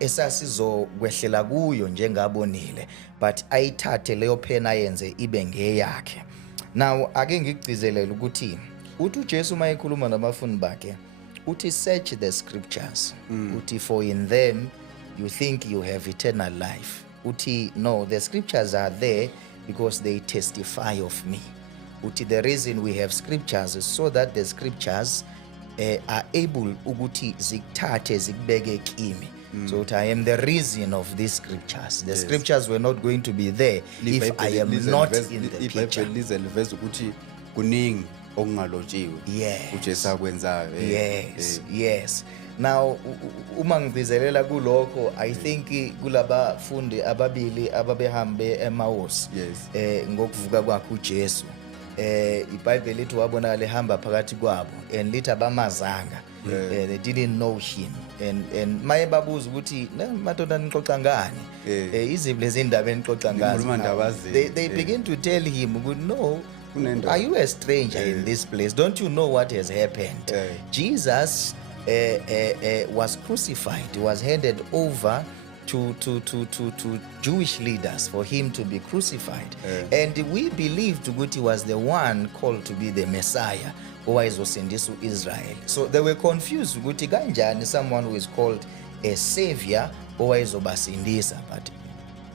esasizokwehlela kuyo njengabonile, but ayithathe leyo pain ayenze ibe ngeyakhe. Now ake ngigcizelele ukuthi uJesu mayekhuluma nabafundi bakhe uthi search the scriptures, uthi for in them you think you have eternal life. Uthi no, the scriptures are there because they testify of me. Uthi the reason we have scriptures is so that the scriptures are able ukuthi zikuthathe zikubeke kimi. So I am the reason of these scriptures. The scriptures were not going to be there if I am not in the picture. Lize liveza ukuthi kuningi okungalotshiwe uJesu akwenzayo. Yes. Now uma ngigcizelela kuloko, I think kulaba fundi ababili ababehambe eMaus ngokuvuka kwakhe uJesu, iBhayibheli lithi wabonakala ehamba phakathi kwabo and lithi abamazanga. They didn't know him, and maye babuza ukuthi madoda nixoxa ngani, iziphi lezi indaba enixoxa ngazo. They begin to tell him, no, are you a stranger in this place? Don't you know what has happened? Jesus was crucified. He was handed over to Jewish leaders for him to be crucified. And we believed he was the one called to be the Messiah, owayezosindisa Israel. So they were confused ukuthi kanjani someone who is called a savior owayezobasindisa, but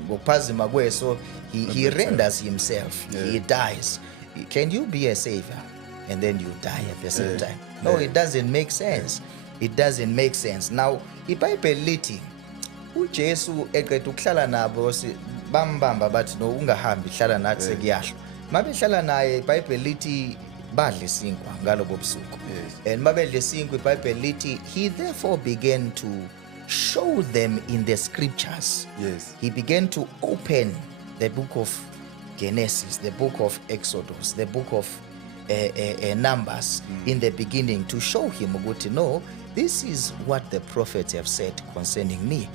ngokuphazima kweso he renders himself. He dies. Can you be a savior and then you die at the same time? No, it doesn't make sense. It doesn't make sense. Now iBhayibheli lithi uJesu eqeda ukuhlala nabo bambamba bathi no ungahambi hlala nathi sekuyahla. Mabehlala naye iBhayibheli lithi badle isinkwa ngalobo busuku. And mabedle isinkwa iBhayibheli lithi he therefore began to show them in the scriptures. He began to open the book of Genesis, the book of Exodus, the book of Numbers in the beginning to show him no, this is what the prophets have said concerning me.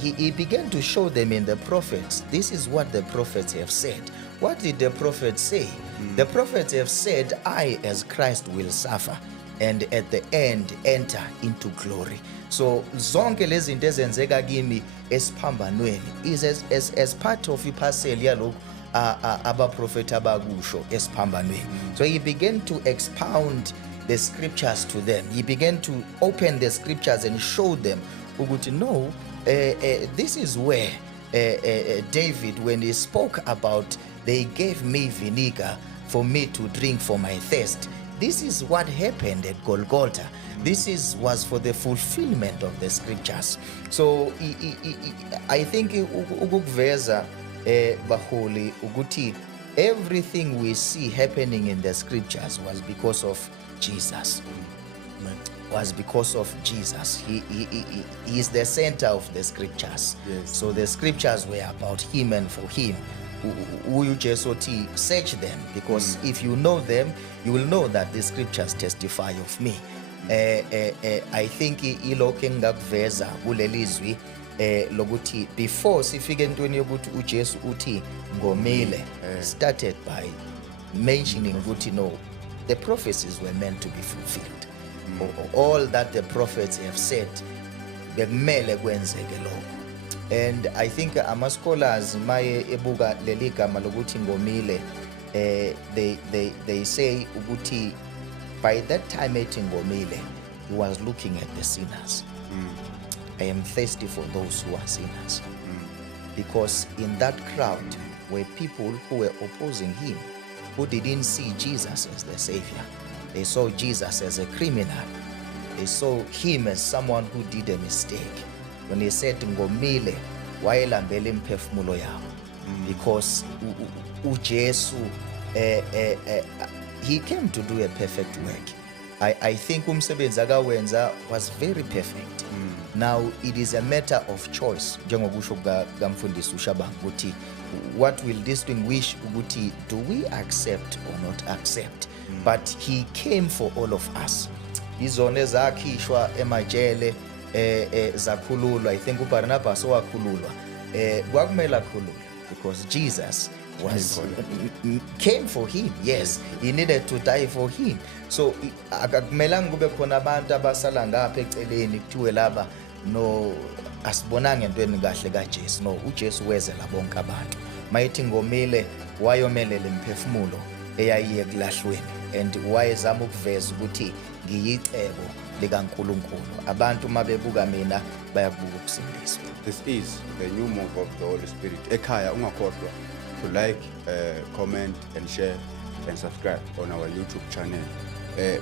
He began to show them in the prophets. This is what the prophets have said. What did the prophets say? The prophets have said, I as Christ will suffer and at the end enter into glory. So zonke lezi zinto ezenzeka kimi Esiphambanweni is as part of iparcel yalokho abaprofeti abakusho Esiphambanweni. So he began to expound the scriptures to them. He began to open the scriptures and show them ukuthi no, this is where David, when he spoke about they gave me vinegar for me to drink for my thirst, this is what happened at Golgotha. This was for the fulfillment of the scriptures. So I think ukuveza baholi ukuthi everything we see happening in the scriptures was because of Jesus. Was because of Jesus. He is the center of the scriptures. So the scriptures were about him and for him. Search them, because if you know them, you will know that the scriptures testify of me. I think ilokho engakuveza kuleli izwi lokuthi before sifike entweni yokuthi uJesu uthi ngomile, started by mentioning ukuthi no, the prophecies were meant to be fulfilled. All that the prophets have said bekumele kwenzeke lokho. And I think ama-scholars maye ebuka leli gama lokuthi ngomile, they say ukuthi by that time ethi ngomile, he was looking at the sinners. I am thirsty for those who are sinners. Because in that crowd were people who were opposing him, who didn't see Jesus as the Savior. They saw Jesus as a criminal. They saw him as someone who did a mistake. When he said ngomile, wayelambele imphefumulo yabo. Because uJesu he came to do a perfect work. I think umsebenzi akawenza was very perfect. Now it is a matter of choice. Njengokusho kamfundisi uShabang ukuthi what will distinguish ukuthi do we accept or not accept? But he came for all of us. Izone zakhishwa emajele zakhululwa. I think uBarnabas owakhululwa kwakumele akhululwe because Jesus came for him. Yes, he needed to die for him. So akakumelanga kube khona abantu abasala ngapha eceleni kuthiwe laba no asibonanga entweni kahle kaJesu. No, uJesu wezela bonke abantu. Mayithi ngomile wayomelela imphefumulo eyayiye kulahlweni, and wayezama ukuveza ukuthi ngiyicebo likaNkulunkulu. Abantu mabebuka mina bayakubuka ukusindiswa. This is the new move of the Holy Spirit. Ekhaya ungakhohlwa to like, comment and share and subscribe on our YouTube channel.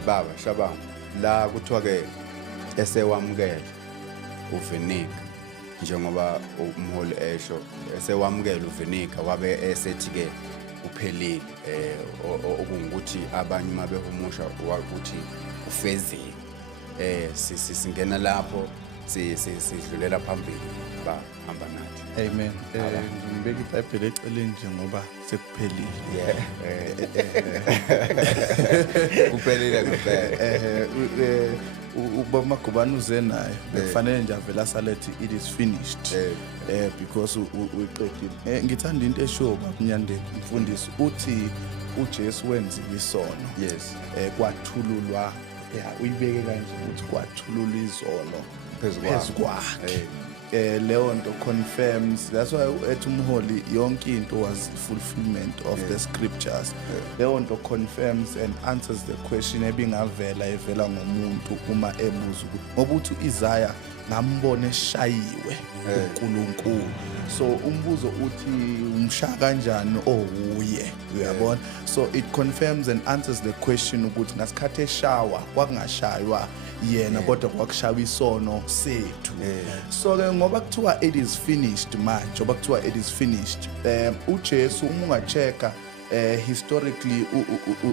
Baba Shabang, la kuthiwa ke esewamukela uvinika njengoba umholi esho esewamukela uvinika wabe esethi ke uphelile okungukuthi abanye mabehumusha ukuthi ufezile singena lapho sidlulela phambili bahamba nathi. Amen. Ngibeka iBhayibheli eceleni nje ngoba sekuphelile. Kuphelile ngempela. Ubaba Magubane uze naye kufanele nje avela asalethi it is finished because uyiqedile. Ngithanda into eshoba kunyandeni mfundisi uthi uJesu wenziwe isono. Yes. Kwathululwa uyibeke kanje ukuthi kwathululwa izono phezu kwakhe. Leyo nto confirms, that's why ethi umholi yonke into was fulfillment of the scriptures. Leyo nto confirms and answers the question ebingavela evela ngomuntu uma ebuza ngoba uthi Isaiah ngambona eshayiwe uNkulunkulu. So umbuzo uthi umshaya kanjani uye, uyabona? So it confirms and answers the question ukuthi ngasikhathi eshawa kwakungashaywa yena kodwa kwakushaywa isono sethu. So ke ngoba kuthiwa it is finished manje, ngoba kuthiwa it is finished, uJesu uma ungachecka historically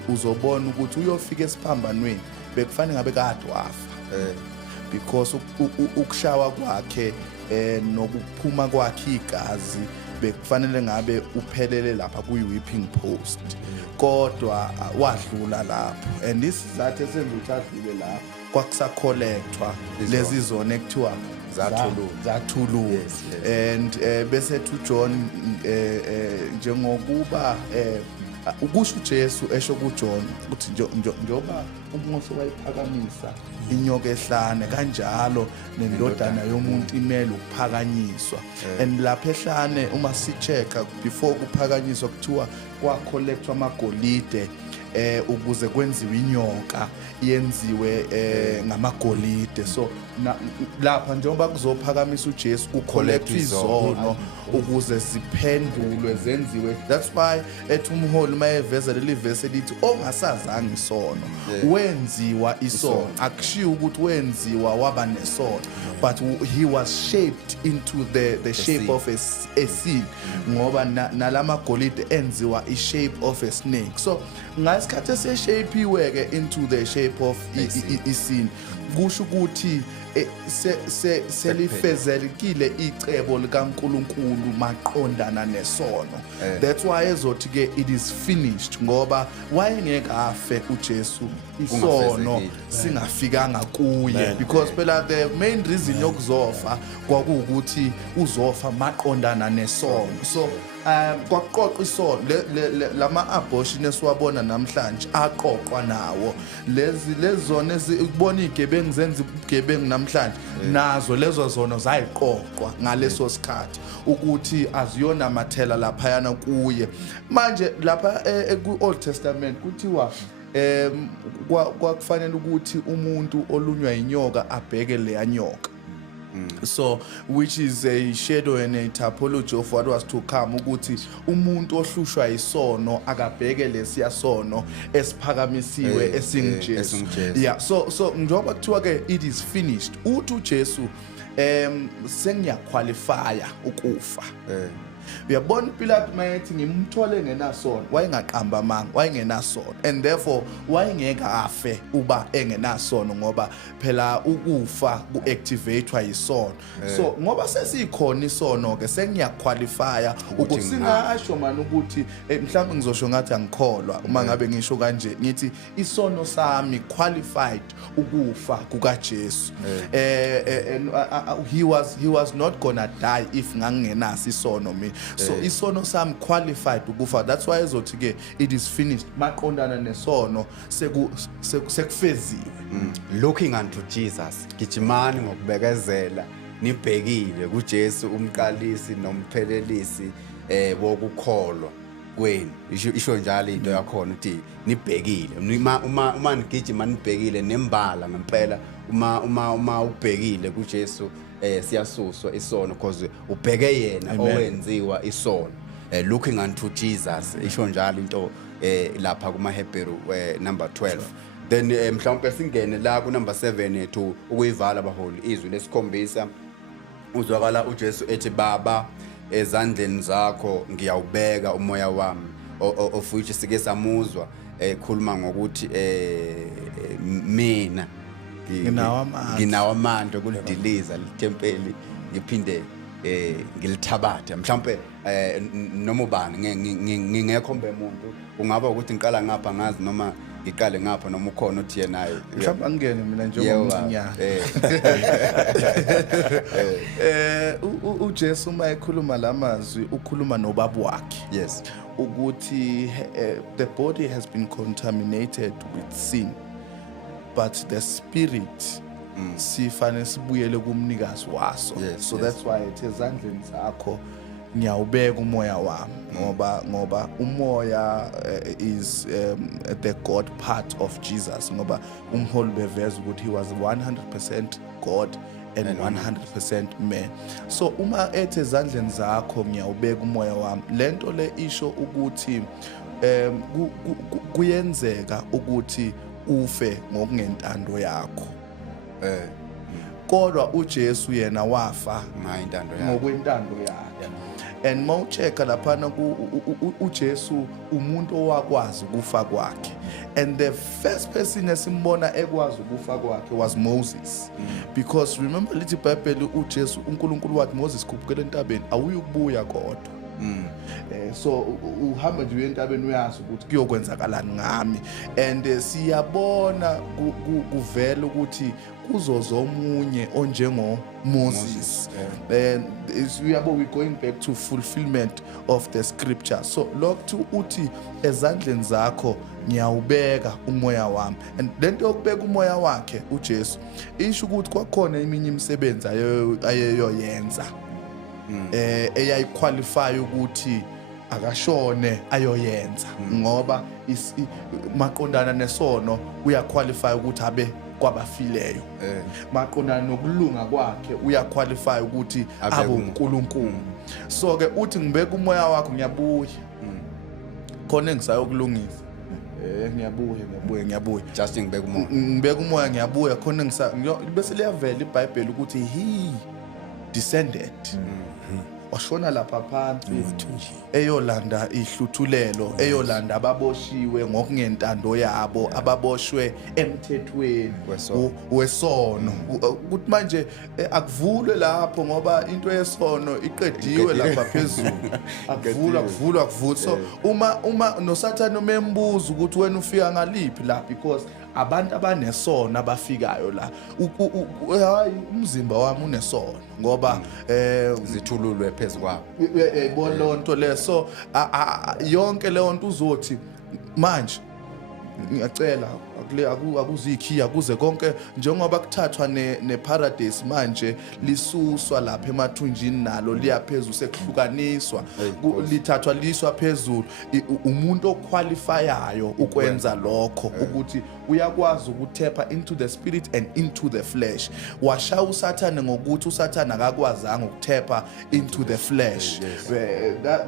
uzobona ukuthi uyofika esiphambanweni bekufanele ngabe kade wafa. Because ukushawa kwakhe nokuphuma kwakhe igazi bekufanele ngabe uphelele lapha kuyi-whipping post, kodwa wadlula lapho, and isizathu esenza ukuthi adlule lapho kwakusacollectwa lezi zona ekuthiwa zathululwa. And bese uJohn njengokuba ukusho uJesu esho kuJohn ukuthi njoba uMose wayiphakamisa inyoka ehlane kanjalo nendodana yomuntu imele ukuphakanyiswa. And lapha ehlane uma sichecka before kuphakanyiswa kuthiwa kwacollectwa amagolide ukuze kwenziwe inyoka yenziwe ngamagolide. So lapha njengoba kuzophakamisa uJesu kucollectwa izono ukuze ziphendulwe zenziwe. That's why ethi umholi mayeveza leli verse lithi ongasazange isono wenziwa isono. Akushiya ukuthi wenziwa waba nesono, but he was shaped into the shape of a sin ngoba nalama golide enziwa i shape of a snake. So ngasikhathi eseshapiwe ke into the shape of isin kusho ukuthi selifezekile icebo likaNkulunkulu maqondana nesono. That's why ezothi ke it is finished ngoba wayengeke afe uJesu isono singafikanga kuye, because phela the main reason yokuzofa kwakuwukuthi uzofa maqondana nesono. So kwakuqoqa isono lama abortion esiwabona namhlanje aqoqwa nawo. Lezi zona ezibona igebengu zenza ubugebengu namhlanje nazo lezo zono zayiqoqwa ngaleso sikhathi ukuthi aziyona mathela lapha yana kuye. Manje lapha ku-Old Testament kuthiwa kwakufanele ukuthi umuntu olunywa inyoka abheke leya nyoka. So which is a shadow and a typology of what was to come, ukuthi umuntu ohlushwa isono akabheke lesiya sono esiphakamisiwe esinguJesu. Yeah, so njengoba kuthiwa ke it is finished, uthi uJesu sengiyaqualifya ukufa. Uyabona uPilate mayethi ngimthole ngenasono, wayengaqamba amanga, wayengenasono, and therefore wayengeke afe uba engenasono ngoba phela ukufa kuactivatewa isono. So ngoba sesikhona isono ke sengiyaqualifya ukuthi singasho manje ukuthi mhlawumbe ngizosho ngathi angikholwa uma ngabe ngisho kanje ngithi isono sami qualified ukufa kukaJesu. He was not gonna die if ngangenaso isono mina. So isono sami qualified ukufa. That's why ezothi ke it is finished maqondana nesono sekufeziwe. Looking unto Jesus, gijimani ngokubekezela nibhekile kuJesu umqalisi nomphelelisi wokukholwa kwenu. Isho njalo into yakhona ukuthi nibhekile uma nigijima nibhekile nembala ngempela uma ubhekile kuJesu siyasuswa isono because ubheke yena owenziwa isono. Looking unto Jesus isho njalo into lapha kuma Hebrew number 12. then mhlawumbe singene la ku number 7 ethu ukuyivala abaholi izwi lesikhombisa uzwakala uJesu ethi baba ezandleni zakho ngiyawubeka umoya wami of which sike samuzwa ekhuluma ngokuthi mina nginawo amandla kulidiliza lithempeli ngiphinde ngilithabatha mhlawumbe noma ubani ngingekho mbe umuntu kungaba ukuthi ngiqala ngapha ngazi noma ngiqale ngapha noma ukhona uthi yenayo mhlawumbe angene mina njengomnyana uJesu uma ekhuluma lamazwi ukhuluma noBaba wakhe yes ukuthi the body has been contaminated with sin but the spirit sifane sibuyele kumnikazi waso so that's why it ezandleni zakho ngiyawubeka umoya wami ngoba umoya is the God part of Jesus ngoba umholi beveza ukuthi he was 100% God and 100% man so uma ethe ezandleni zakho ngiyawubeka umoya wami lento le isho ukuthi kuyenzeka ukuthi ufe ngokungentando yakho kodwa uJesu yena wafa ngokwentando yakhe and mawucheka laphana uJesu umuntu owakwazi ukufa kwakhe and the first person esimbona ekwazi ukufa kwakhe was Moses because remember lithi iBhayibheli uJesu uNkulunkulu wathi Moses khuphukela entabeni awuyukubuya kodwa so uhamba nje entabeni uyazi ukuthi kuyokwenzakalani ngami and siyabona kuvela ukuthi kuzozo omunye onjengo Moses and we going back to fulfillment of the scripture so lokhu uthi ezandleni zakho ngiyawubeka umoya wami and lento yokubeka umoya wakhe uJesu isho ukuthi kwakhona iminye imisebenzi ayeyoyenza eyayiqualify ukuthi akashone ayoyenza ngoba maqondana nesono uyaqualify ukuthi abe kwabafileyo maqondana nokulunga kwakhe uyaqualify ukuthi abe uNkulunkulu so ke uthi ngibeka umoya wakho ngiyabuya khona engisayokulungisa ngiyabuya just ngibeka umoya ngiyabuya khona bese liyavela iBhayibheli ukuthi he descended washona lapha phansi eyolanda ihluthulelo eyolanda ababoshiwe ngokungentando yabo ababoshwe emthethweni wesono ukuthi manje akuvulwe lapho ngoba into yesono iqediwe lapha phezulu akuvulwa so uma noSathane umembuza ukuthi wena ufika ngaliphi la because abantu abanesono abafikayo la hayi umzimba wami unesono ngoba zithululwe phezukwabo bolonto leso yonke leyo nto uzothi manje ngiyacela akuzikhiya kuze konke njengoba kuthathwa neparadise manje lisuswa lapha emathunjini nalo liyaphezulu sekuhlukaniswa lithathwa liswa phezulu umuntu oqualifyayo ukwenza lokho ukuthi uyakwazi ukuthepha into the spirit and into the flesh washaya uSathane ngokuthi uSathane akakwazanga ukuthepha into the flesh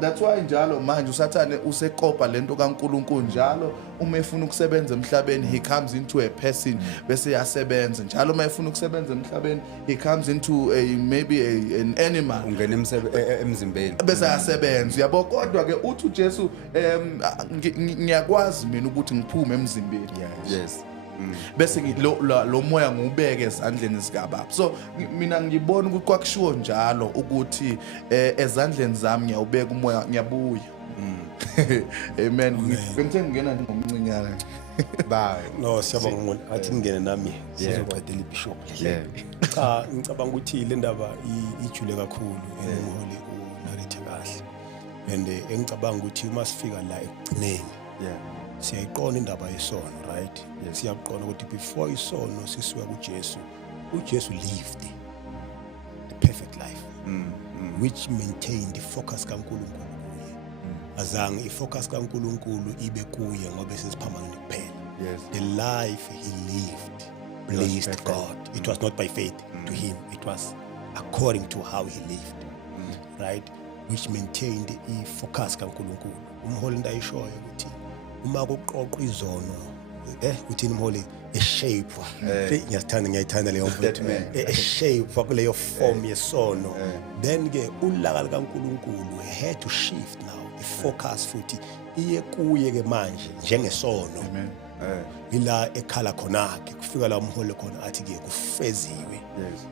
that's why njalo manje uSathane usekopa lento kaNkulunkulu njalo uma efuna ukusebenza emhlabeni he comes into a person bese yasebenza njalo uma efuna ukusebenza emhlabeni he comes into maybe an animal ungena emzimbeni bese yasebenza yabo kodwa ke uthi uJesu ngiyakwazi mina ukuthi ngiphume emzimbeni yes bese lo moya ngubeke ezandleni zikaBaba so mina ngibona ukuthi kwakushiwo njalo ukuthi ezandleni zami ngiyawubeka umoya ngiyabuya amen ngithe ngena ngomncinyana ba no siyabonga athi ngene nami sizoqedela ibishop cha ngicabanga ukuthi le ndaba ijule kakhulu umholi unarethe kahle and engicabanga ukuthi uma sifika la ekugcineni siyayiqona indaba yesono right siyaqona ukuthi before isono sisuka uJesu lived the perfect life which maintained the focus kaNkulunkulu azange ifocus kaNkulunkulu ibe kuye ngoba sesiphambana kuphela the life he lived pleased God it was not by faith to him it was according to how he lived right which maintained ifocus kaNkulunkulu umholi ndayishoyo ukuthi uma kuqoqwa izono uthini mholi a shape ngiyayithanda leyo Statement. a shape kuleyo form yesono then ke ulaka likaNkulunkulu had to shift now ifocus futhi iye kuye ke manje njengesono ila ekhala khona ke kufika la umholi khona athi ke kufeziwe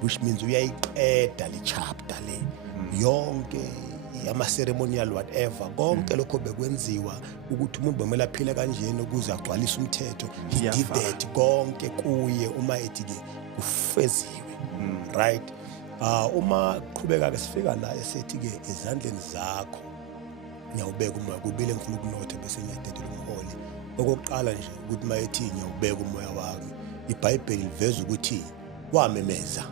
which means uyayiqeda le chapter le yonke ama ceremonial whatever konke lokho bekwenziwa ukuthi umuntu bomela phila kanjeni ukuze agcwalise umthetho he did that konke kuye uma ethi ke kufeziwe right uma qhubeka ke sifika la esethi ke ezandleni zakho ngiyawubeka umoya kubile ngifuna ukunotha bese ngiyadedela umholi okokuqala nje ukuthi mayethi ngiyawubeka umoya wami iBhayibheli liveza ukuthi wamemeza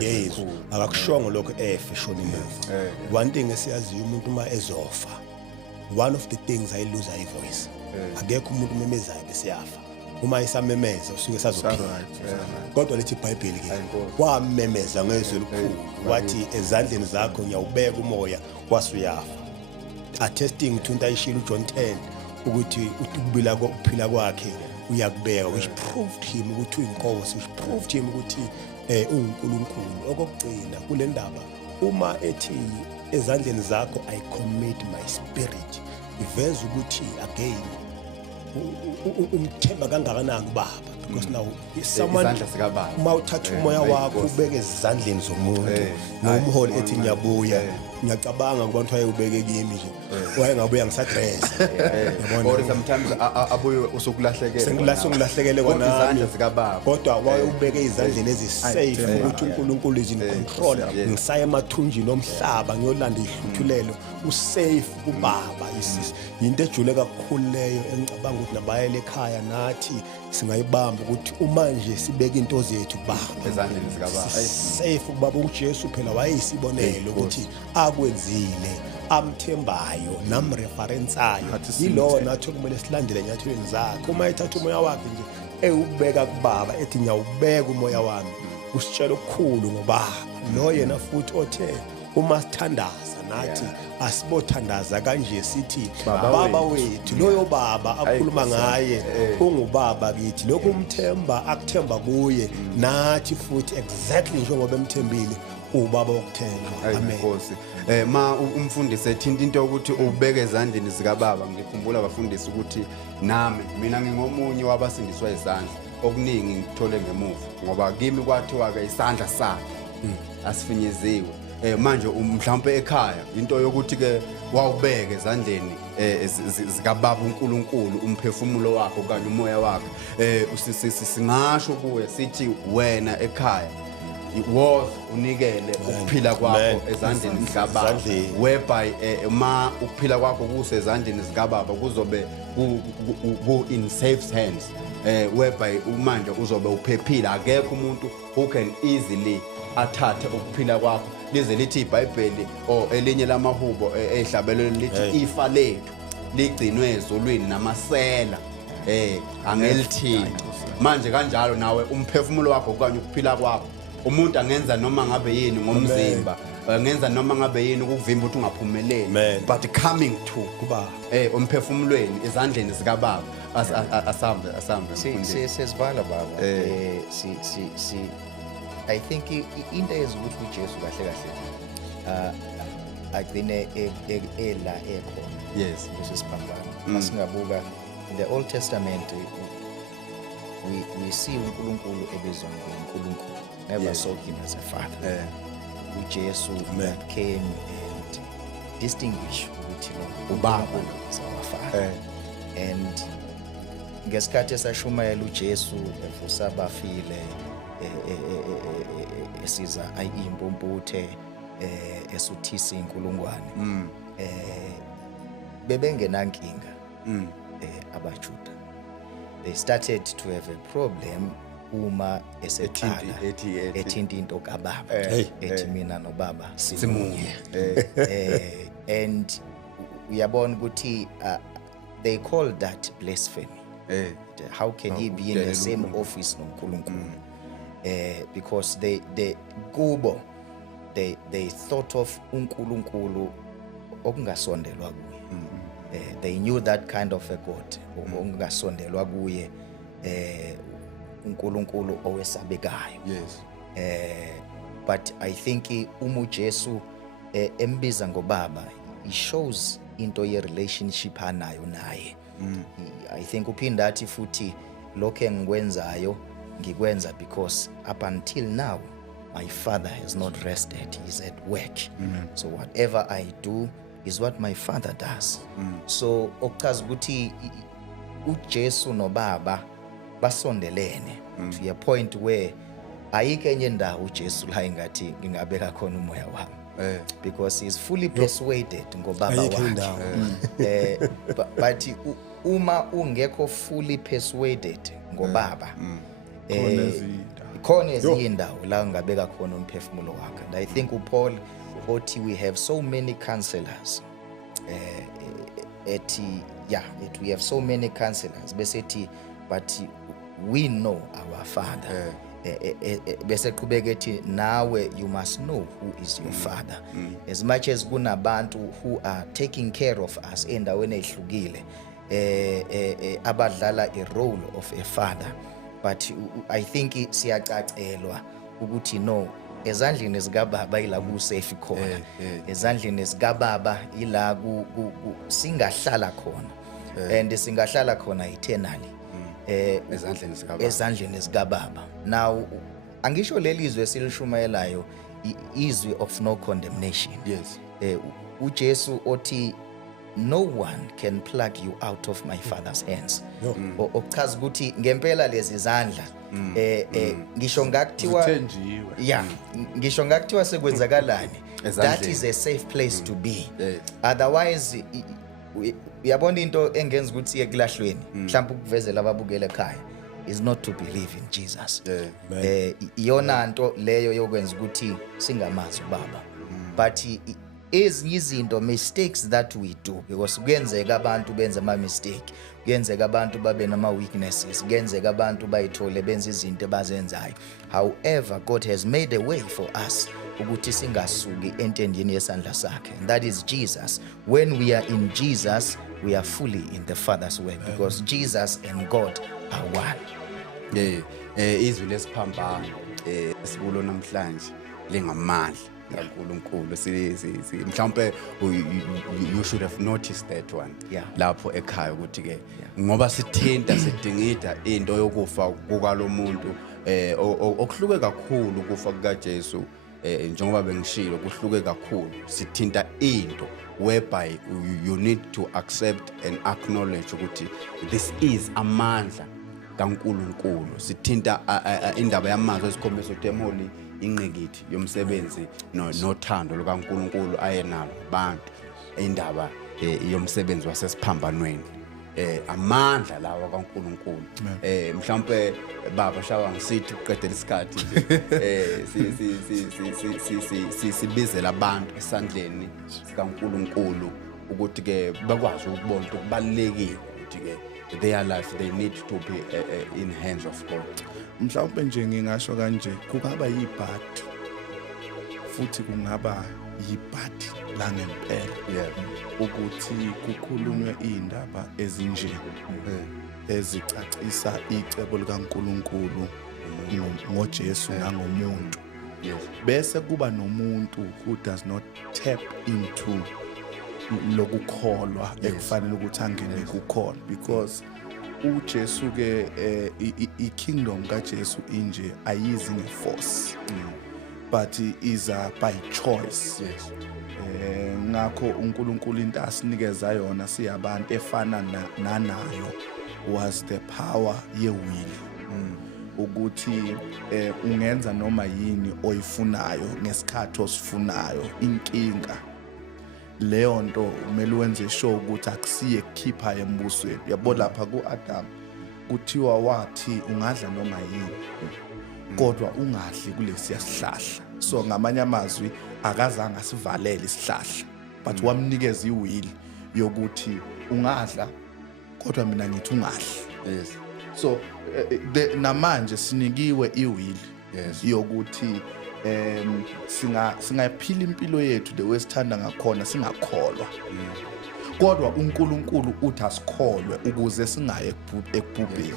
Yesu akakushongo lokho efe shonile one thing esiyaziyo umuntu uma ezofa one of the things I lose a voice akekho umuntu umemezayo bese yafa uma isamemeza usuke sazophila kodwa lethi iBhayibheli ke wamemeza ngezwi elikhulu wathi ezandleni zakho ngiyawubeka umoya wasuyafa attesting to into ayishilo uJohn 10 ukuthi ukubila kokuphila kwakhe uyakubeka which proved him ukuthi uyinkosi which proved him ukuthi uNkulunkulu okugcina kule ndaba uma ethi ezandleni zakho I commit my spirit iveza ukuthi again umthemba kangakanani ubaba because now someone uma uthatha umoya wakho ubeke ezandleni zomuntu nomholi ethi ngiyabuya ngiyacabanga kubantu ayebeke kimi nje wayengabuya ngisadressa or sometimes abuye usukulahlekela ngulahlekele kona izandla zikaBaba kodwa wayebeke izandleni ezisafe ukuthi uNkulunkulu is in control ngisaya emathunjini omhlaba ngiyolanda ihluthulelo usafe kuBaba isisi into ejule kakhulu leyo engicabanga ukuthi nabayele ekhaya nathi singayibamba ukuthi uma nje sibeka into zethu kuBaba ezandleni zikaBaba safe kuBaba uJesu phela wayesibonelo ukuthi akwenzile amthembayo namreferensayo yilo nathi kumele silandele enyathelweni zakhe uma ethatha umoya wakhe nje ubeka kuBaba ethi ngiyawubeka umoya wami usitshela okukhulu ngoBaba lo yena futhi othe uma sithandaza nathi asibothandaza kanje sithi baba wethu loyo baba akhuluma ngaye ungubaba kithi lokho umthemba akuthemba kuye nathi futhi exactly njengoba emthembile ubaba wokuthemba amen Nkosi ma umfundisi ethinta into ukuthi ubeke ezandleni zikaBaba ngikhumbula abafundisi ukuthi nami mina ngingomunye wabasindiswa izandla okuningi ngithole ngemuva ngoba kimi kwathiwa ke isandla sakhe asifinyeziwe manje mhlawumbe ekhaya into yokuthi ke wawubeke ezandleni zikaBaba uNkulunkulu umphefumulo wakho kanye umoya wakho singasho kuwe sithi wena ekhaya was unikele ukuphila kwakho ezandleni zikaBaba whereby ma ukuphila kwakho kusezandleni zikaBaba kuzobe ku in safe hands whereby manje uzobe uphephile akekho umuntu who can easily athathe ukuphila kwakho lize lithi iBhayibheli elinye lamahubo ehlabelweni lithi ifa lethu ligcinwe ezulwini namasela angelithini manje kanjalo nawe umphefumulo wakho kanye ukuphila kwakho umuntu angenza noma ngabe yini ngomzimba angenza noma ngabe yini ukuvimba ukuthi ungaphumeleli but coming to kuba umphefumulweni ezandleni zikaBaba asambe sesivala baba si I think into ezukuthi uJesu kahle kahle agcine ela ekhona yes leSiphambano masingabuka in the Old Testament we see uNkulunkulu ebizwa ngoNkulunkulu never saw him as a father uJesu that came and distinguish ukuthi ubaba is our father and ngesikhathi esashumayela uJesu evusa abafile esiza ayimpomputhe esuthisa inkulungwane bebengenankinga abaJuda they started to have a problem uma eseqala ethinta into kaBaba ethi mina noBaba simunye and uyabona ukuthi they call that blasphemy how can he be in the same office noNkulunkulu because they kubo they thought of uNkulunkulu okungasondelwa kuye they knew that kind of a God okungasondelwa kuye uNkulunkulu owesabekayo. Yes. But I think uma uJesu embiza ngobaba, he shows into ye relationship anayo naye. I think uphinda athi futhi lokho engikwenzayo ngikwenza because up until now my father has not rested, he's at work. So whatever I do is what my father does. So okuchaza ukuthi uJesu nobaba basondelene to a point where ayikho enye indawo uJesu la engathi ngingabeka khona umoya wami, because he's fully persuaded ngobaba wakhe. But uma ungekho fully persuaded ngobaba, khona ezinye indawo la ngabeka khona umphefumulo wakhe. And I think uPaul othi we have so many counselors, we have so many counselors besethi but we know our father. Bese qhubeka ethi nawe you must know who is your father. As much as kunabantu who are taking care of us endaweni ehlukile, abadlala a role of a father, but I think siyacacelwa ukuthi no, ezandleni zikababa ila ku safe khona, ezandleni zikababa ila singahlala khona, and singahlala khona eternally ezandleni zikababa. Now angisho leli izwi esilishumayelayo izwi of no condemnation. Yes. uJesu othi no one can pluck you out of my father's hands. Okuchaza ukuthi ngempela lezi zandla ngisho ngakuthiwa ngisho ngakuthiwa sekwenzakalani, that is a safe place to be. Otherwise uyabona into engenza ukuthi siye kulahlweni mhlawumbe ukuvezela ababukela ekhaya is not to believe in Jesus. Iyona nto leyo yokwenza ukuthi singamazi ubaba. But ezinye izinto mistakes that we do, because kuyenzeka abantu benza ama mistake, kuyenzeka abantu babe nama weaknesses, kuyenzeka abantu bayithole benza izinto abazenzayo. However, God has made a way for us ukuthi singasuki entendeni yesandla sakhe, and that is Jesus. When we are in Jesus, we are fully in the Father's work, because Jesus and God are one. IZwi leSiphambano sikulo namhlanje LingaMandla kaNkulunkulu. Mhlawumbe you should have noticed that one. Lapho ekhaya ukuthi ke ngoba sithinta sidingida into yokufa kukalomuntu okuhluke kakhulu ukufa kukaJesu, njengoba bengishilo kuhluke kakhulu, sithinta into whereby you need to accept and acknowledge ukuthi this is amandla kaNkulunkulu. Sithinta indaba yamazwi esikhombisa ukuthi emholi ingqikithi yomsebenzi nothando lukaNkulunkulu ayenalo abantu, indaba yomsebenzi wasesiphambanweni, amandla lawa kaNkulunkulu. Mhlawumbe baba shawa ngisithi uqedela isikhathi sibizela abantu esandleni sikaNkulunkulu ukuthi ke bakwazi ukubona ukuthi kubalekile ukuthi ke their life they need to be in hands of God. Mhlawumbe nje ngingasho kanje, kungaba yibhadi futhi kungaba yibhadi la ngempela ukuthi kukhulunywe indaba ezinje ezicacisa icebo likaNkulunkulu ngoJesu nangomuntu. Bese kuba nomuntu who does not tap into lokukholwa ekufanele ukuthi angene kukhona, because uJesu ke ikingdom kaJesu inje ayizi ngeforce, but is by choice. Ngakho uNkulunkulu into asinikeza yona siyabantu efana nanayo was the power yewill, ukuthi ungenza noma yini oyifunayo ngesikhathi osifunayo. Inkinga leyo nto umele wenze sure ukuthi akusiye kukhipha embusweni. Yabo lapha kuAdam kuthiwa wathi ungadla noma yini kodwa ungadli kulesi sihlahla. So ngamanye amazwi akazange asivalele isihlahla, but wamnikeza iwill yokuthi ungadla kodwa mina ngithi ungadli. So namanje sinikiwe iwill yokuthi singaphila impilo yethu the way sithanda ngakhona, singakholwa kodwa uNkulunkulu uthi asikholwe ukuze singaye ekubhubheni.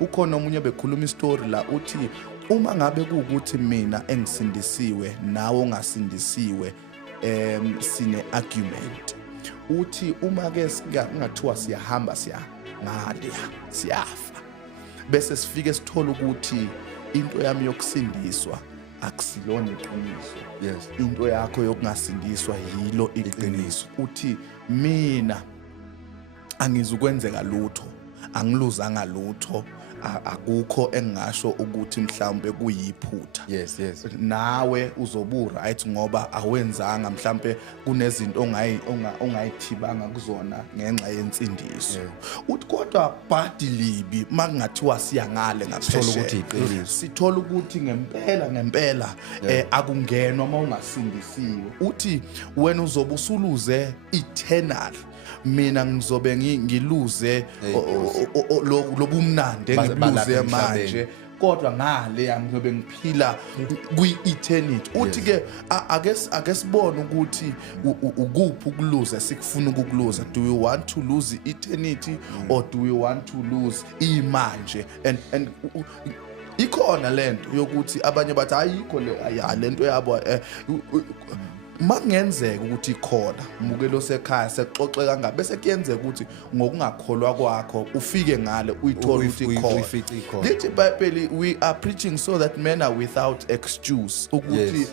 Ukhona omunye bekhuluma istory la uthi uma ngabe kuukuthi mina engisindisiwe nawe ongasindisiwe sine argument, uthi uma ke singathiwa siyahamba ngale siyafa, bese sifike sithola ukuthi into yami yokusindiswa akusilona iqiniso, into yakho yokungasindiswa yilo iqiniso. Uthi mina angizukwenzeka lutho, angiluzanga lutho, akukho engasho ukuthi mhlawumbe kuyiphutha. Nawe uzobu right ngoba awenzanga mhlawumbe kunezinto ongayithibanga kuzona ngenxa yensindiso. Uthi kodwa badilibi makungathiwa siyangale ngaphesheya sithola ukuthi ngempela akungenwa uma ungasindisiwe. Uthi wena uzobe usuluze eternal, mina ngizobe ngiluze lobumnandi engibuluze manje, kodwa ngale ngizobe ngiphila kwi-eternity. Uthi ke ake sibone ukuthi ukuphi ukuluza sikufuna ukukuluza. Do you want to lose eternity or do you want to lose imanje? And ikhona lento yokuthi abanye bathi ayikho lento yabo makungenzeka ukuthi ikhona umukelo sekhaya sekuxoxeka ngabe bese kuyenzeka ukuthi ngokungakholwa kwakho ufike ngale uyithola ukuthi ikhona. Lithi iBhayibheli, we are preaching so that men are without excuse, ukuthi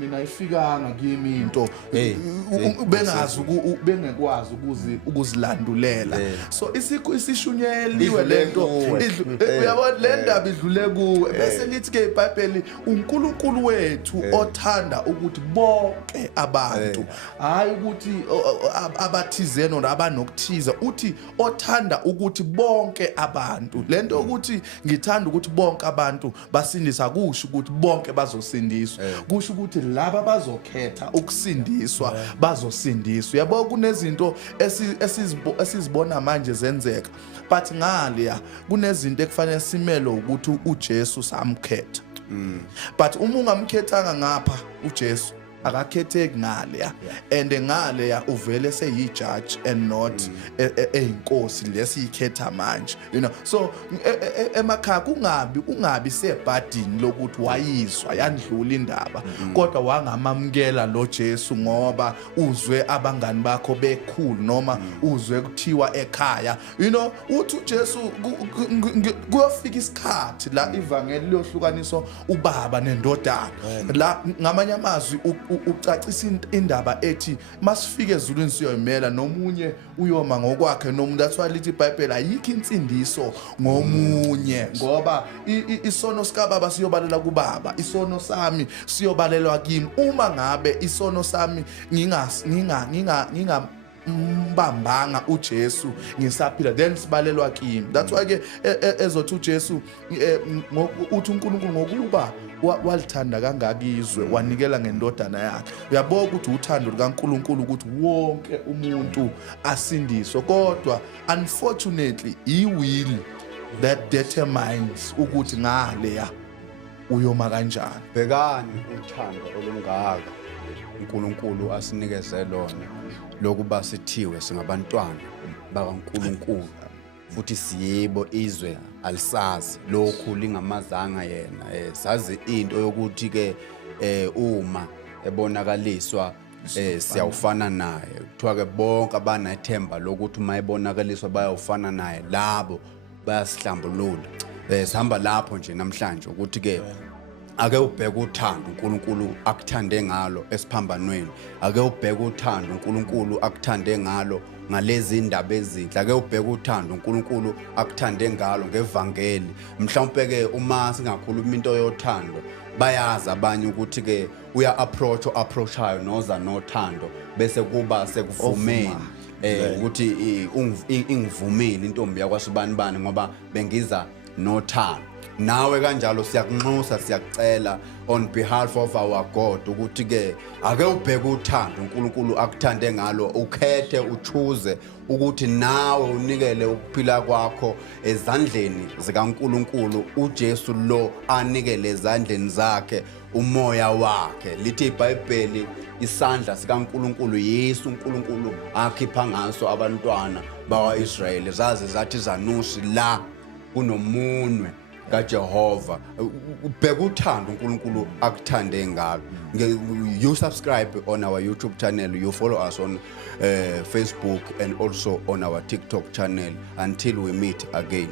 mina ifikanga kimi into bengekwazi ukuzilandulela. So isishunyeliwe lento uyabona le ndaba idlule kuwe, bese lithi ke iBhayibheli uNkulunkulu wethu othanda ukuthi bonke abantu, hayi ukuthi abathizeno nabanokuthiza, uthi othanda ukuthi bonke abantu. Lento ukuthi ngithanda ukuthi bonke abantu basindiswa kusho ukuthi bonke bazosindiswa, kusho ukuthi laba bazokhetha ukusindiswa bazosindiswa. Yabo kunezinto esizibona manje zenzeka, but ngaleya kunezinto ekufanele simele ukuthi uJesu samkhetha. But uma ungamkhethanga ngapha uJesu akakhetheki ngaleya, and ngaleya uvele seyijudge and not eyinkosi lesiyikhetha manje, you know. So emakhaya ungabi sebhadini lokuthi wayizwa yandlula indaba, kodwa wangamamukela lo Jesu ngoba uzwe abangani bakho bekhulu noma uzwe kuthiwa ekhaya, you know. Uthi uJesu kuyofika isikhathi la ivangeli liyohlukaniswa ubaba nendodana, la ngamanye amazwi ucacisa indaba ethi masifike ezulwini siyoyimela nomunye uyoma ngokwakhe nomuntu. That's why lithi iBhayibheli ayikho insindiso ngomunye, ngoba isono sikababa siyobalela kubaba, isono sami siyobalelwa kimi. Uma ngabe isono sami mbambanga uJesu ngisaphila, then sibalelwa kimi. That's why ke ezothi uJesu uthi uNkulunkulu ngokuba walithanda kangaka izwe wanikela ngendodana yakhe. Uyabona ukuthi uthando likaNkulunkulu ukuthi wonke umuntu asindiswe, kodwa unfortunately iwill that determines ukuthi ngaleya uyoma kanjani. Bekani uthando olungaka uNkulunkulu asinikeze lona lokuba sithiwe singabantwana bakaNkulunkulu, futhi siyebo izwe alisazi lokhu lingamazanga yena. Sazi into yokuthi ke uma ebonakaliswa siyawufana naye, kuthiwa ke bonke abanethemba lokuthi uma ebonakaliswa bayawufana naye labo bayasihlambulula. Sihamba lapho nje namhlanje ukuthi ke ake ubheke uthando uNkulunkulu akuthande ngalo esiphambanweni, ake ubheke uthando uNkulunkulu akuthande ngalo ngalezi indaba ezinhle, ake ubheke uthando uNkulunkulu akuthande ngalo ngevangeli. Mhlawumbe ke uma singakhuluma into yothando bayazi abanye ukuthi ke uya approachayo noza nothando bese kuba sekuvumeni ukuthi ingivumile intombi yakwaSibani ngoba bengiza nothando. nawe kanjalo siyakunxusa siyakucela on behalf of our God ukuthi ke ake ubheke uthando uNkulunkulu akuthande ngalo ukhethe uchoose ukuthi nawe unikele ukuphila kwakho ezandleni zikaNkulunkulu uJesu lo anikele ezandleni zakhe umoya wakhe lithi iBhayibheli isandla sikaNkulunkulu Yesu uNkulunkulu akhipha ngaso abantwana bakwaIsrayeli zaze zathi zanusi la kunomunwe kaJehova ubheka uthando uNkulunkulu akuthande ngalo you subscribe on our YouTube channel you follow us on Facebook and also on our TikTok channel until we meet again.